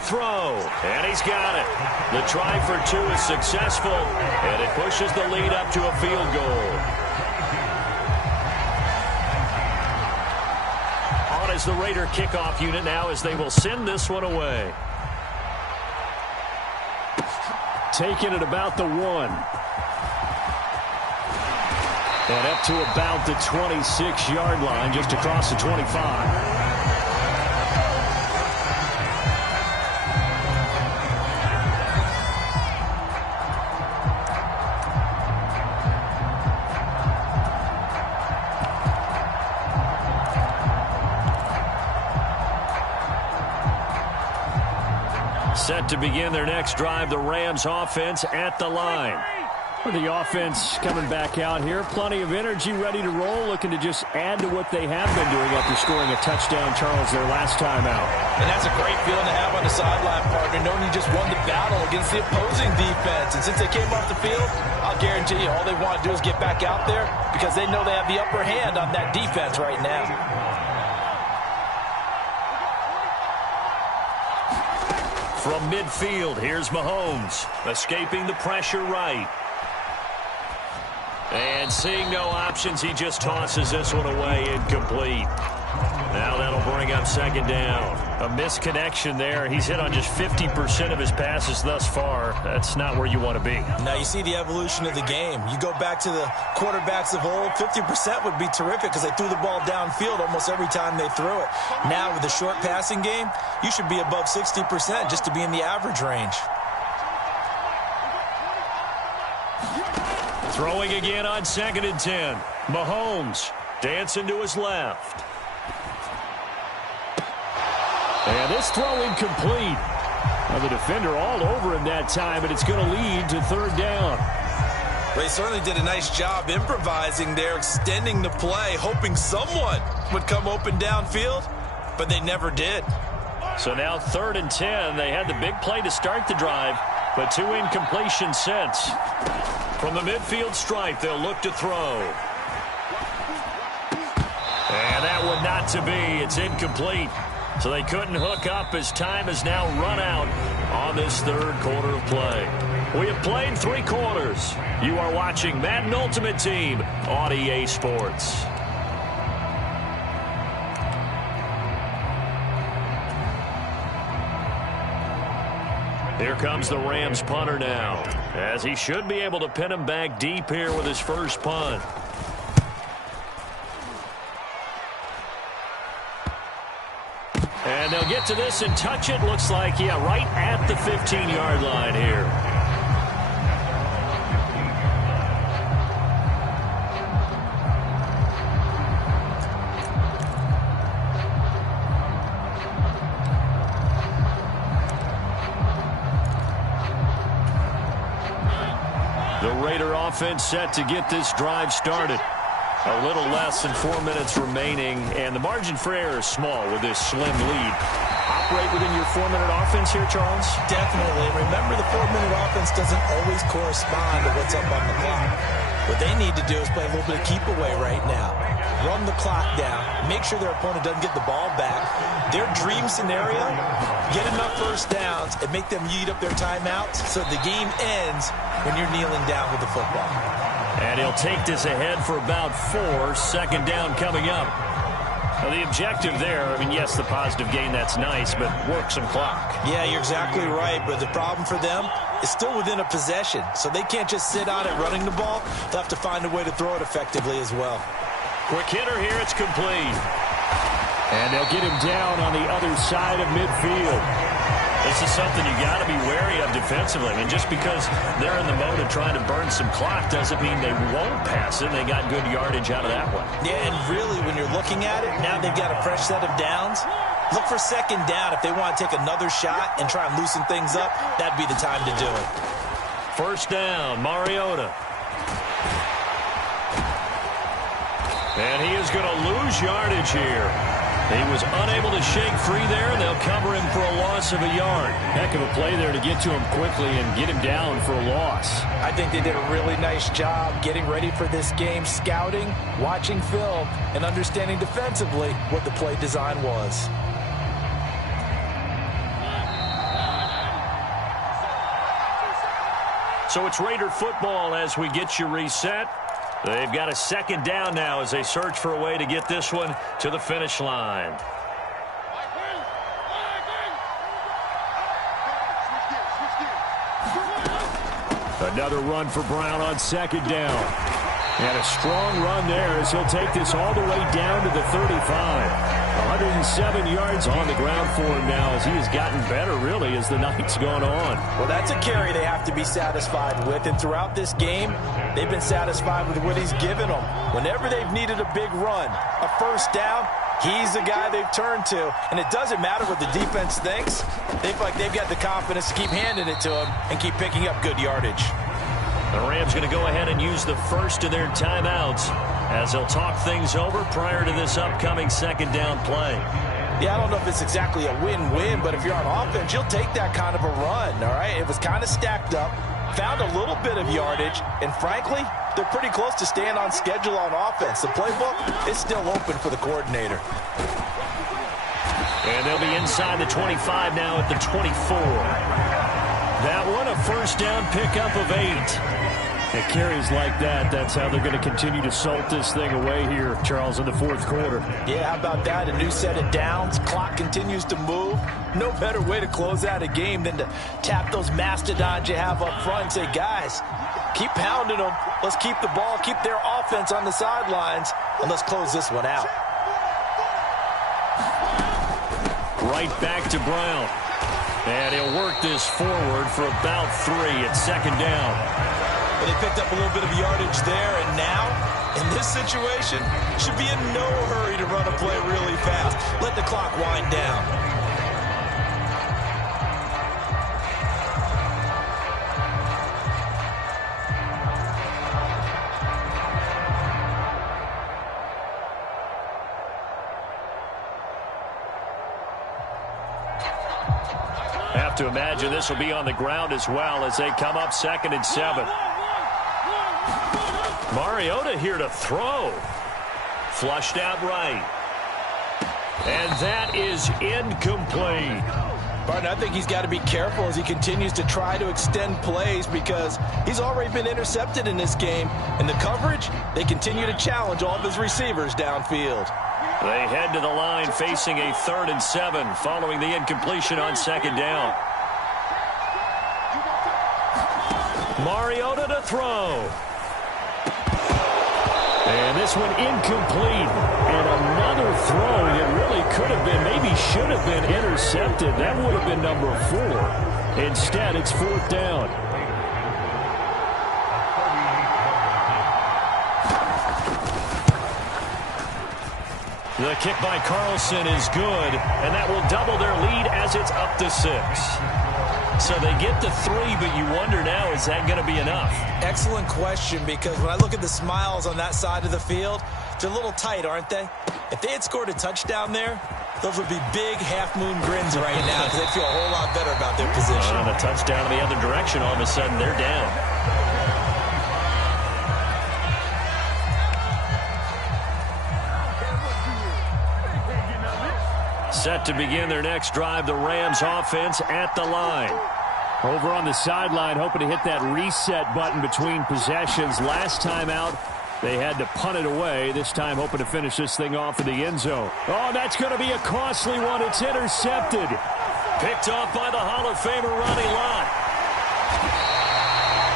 Throw, and he's got it. The try for 2 is successful, and it pushes the lead up to a field goal. On is the Raider kickoff unit now as they will send this one away. Taking it about the 1. And up to about the 26-yard line, just across the 25. Set to begin their next drive, the Rams offense at the line. The offense coming back out here. Plenty of energy, ready to roll, looking to just add to what they have been doing after scoring a touchdown, Charles, their last time out. And that's a great feeling to have on the sideline, partner, knowing you just won the battle against the opposing defense. And since they came off the field, I'll guarantee you all they want to do is get back out there because they know they have the upper hand on that defense right now. From midfield, here's Mahomes, escaping the pressure right. And seeing no options, he just tosses this one away, incomplete. Now that'll bring up second down. A misconnection there. He's hit on just 50% of his passes thus far. That's not where you want to be. Now you see the evolution of the game. You go back to the quarterbacks of old, 50% would be terrific because they threw the ball downfield almost every time they threw it. Now with the short passing game, you should be above 60% just to be in the average range. Throwing again on 2nd and 10. Mahomes dancing to his left. And this throw incomplete. Now the defender all over him that time, but it's going to lead to third down. Well, he certainly did a nice job improvising there, extending the play, hoping someone would come open downfield, but they never did. So now 3rd and 10. They had the big play to start the drive, but 2 incompletions since. From the midfield stripe, they'll look to throw. And that one not to be. It's incomplete. So they couldn't hook up as time has now run out on this third quarter of play. We have played 3 quarters. You are watching Madden Ultimate Team on EA Sports. Here comes the Rams punter now, as he should be able to pin him back deep here with his first punt. And they'll get to this and touch it. Looks like, yeah, right at the 15-yard line here. The Raider offense set to get this drive started. A little less than 4 minutes remaining, and the margin for error is small with this slim lead. operate within your 4-minute offense here, Charles? Definitely. Remember, the 4-minute offense doesn't always correspond to what's up on the clock. What they need to do is play a little bit of keep away right now. Run the clock down. Make sure their opponent doesn't get the ball back. Their dream scenario, get enough first downs and make them eat up their timeouts so the game ends when you're kneeling down with the football. And he'll take this ahead for about 4. Second down coming up. Well, the objective there, I mean, yes, the positive gain, that's nice, but work some clock. Yeah, you're exactly right, but the problem for them is still within a possession, so they can't just sit on it running the ball. They'll have to find a way to throw it effectively as well. Quick hitter here, it's complete. And they'll get him down on the other side of midfield. This is something you got to be wary of defensively. I mean, just because they're in the mode of trying to burn some clock doesn't mean they won't pass it. They got good yardage out of that one. Yeah, and really, when you're looking at it, now they've got a fresh set of downs. Look for second down. If they want to take another shot and try and loosen things up, that'd be the time to do it. First down, Mariota. And he is going to lose yardage here. He was unable to shake free there, and they'll cover him for a loss of a yard. Heck of a play there to get to him quickly and get him down for a loss. I think they did a really nice job getting ready for this game, scouting, watching film, and understanding defensively what the play design was. So it's Raider football as we get you reset. They've got a second down now as they search for a way to get this one to the finish line. Another run for Brown on second down. And a strong run there as he'll take this all the way down to the 35. 107 yards on the ground for him now as he has gotten better, really, as the night's gone on. Well, that's a carry they have to be satisfied with, and throughout this game, they've been satisfied with what he's given them. Whenever they've needed a big run, a first down, he's the guy they've turned to, and it doesn't matter what the defense thinks. They feel like they've got the confidence to keep handing it to him and keep picking up good yardage. The Rams going to go ahead and use the first of their timeouts as they'll talk things over prior to this upcoming second down play. Yeah, I don't know if it's exactly a win-win, but if you're on offense, you'll take that kind of a run, all right? It was kind of stacked up, found a little bit of yardage, and frankly, they're pretty close to staying on schedule on offense. The playbook is still open for the coordinator. And they'll be inside the 25 now at the 24. That one, a first down pickup of 8. It carries like that. That's how they're going to continue to salt this thing away here, Charles, in the fourth quarter. Yeah, how about that? A new set of downs. Clock continues to move. No better way to close out a game than to tap those mastodons you have up front and say, guys, keep pounding them. Let's keep the ball, keep their offense on the sidelines, and let's close this one out. Right back to Brown. And he'll work this forward for about 3 at second down. But they picked up a little bit of yardage there, and now, in this situation, should be in no hurry to run a play really fast. Let the clock wind down. Have to imagine this will be on the ground as well as they come up 2nd and 7. Mariota here to throw. Flushed out right. And that is incomplete. Barton, I think he's got to be careful as he continues to try to extend plays because he's already been intercepted in this game. And the coverage, they continue to challenge all of his receivers downfield. They head to the line facing a 3rd and 7 following the incompletion on second down. Mariota to throw. And this one incomplete. And another throw that really could have been, maybe should have been intercepted. That would have been number 4. Instead, it's 4th down. The kick by Carlson is good, and that will double their lead as it's up to 6. So they get to 3, but you wonder now, is that going to be enough? Excellent question, because when I look at the smiles on that side of the field, they're a little tight, aren't they? If they had scored a touchdown there, Those would be big half-moon grins right now because they feel a whole lot better about their position. And a touchdown in the other direction, all of a sudden they're down. Set to begin their next drive, the Rams offense at the line. Over on the sideline, hoping to hit that reset button between possessions. Last time out, they had to punt it away. This time hoping to finish this thing off in the end zone. Oh, that's going to be a costly one. It's intercepted. Picked off by the Hall of Famer Ronnie Lott.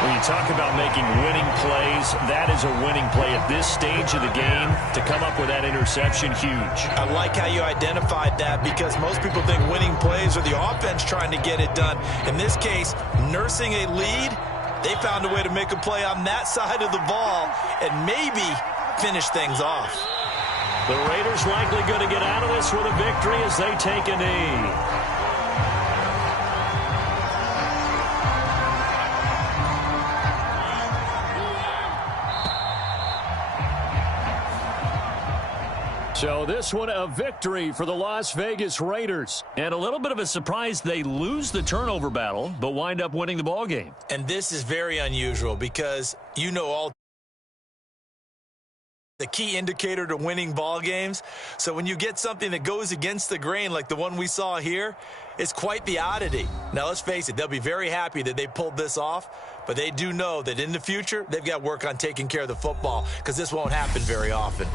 When you talk about making winning plays, that is a winning play at this stage of the game. To come up with that interception, huge. I like how you identified that because most people think winning plays are the offense trying to get it done. In this case, nursing a lead, they found a way to make a play on that side of the ball and maybe finish things off. The Raiders likely going to get out of this with a victory as they take a knee. So this one a victory for the Las Vegas Raiders. And a little bit of a surprise, they lose the turnover battle, but wind up winning the ball game. And this is very unusual because you know all the key indicator to winning ball games. So when you get something that goes against the grain like the one we saw here, it's quite the oddity. Now let's face it, they'll be very happy that they pulled this off, but they do know that in the future they've got to work on taking care of the football because this won't happen very often.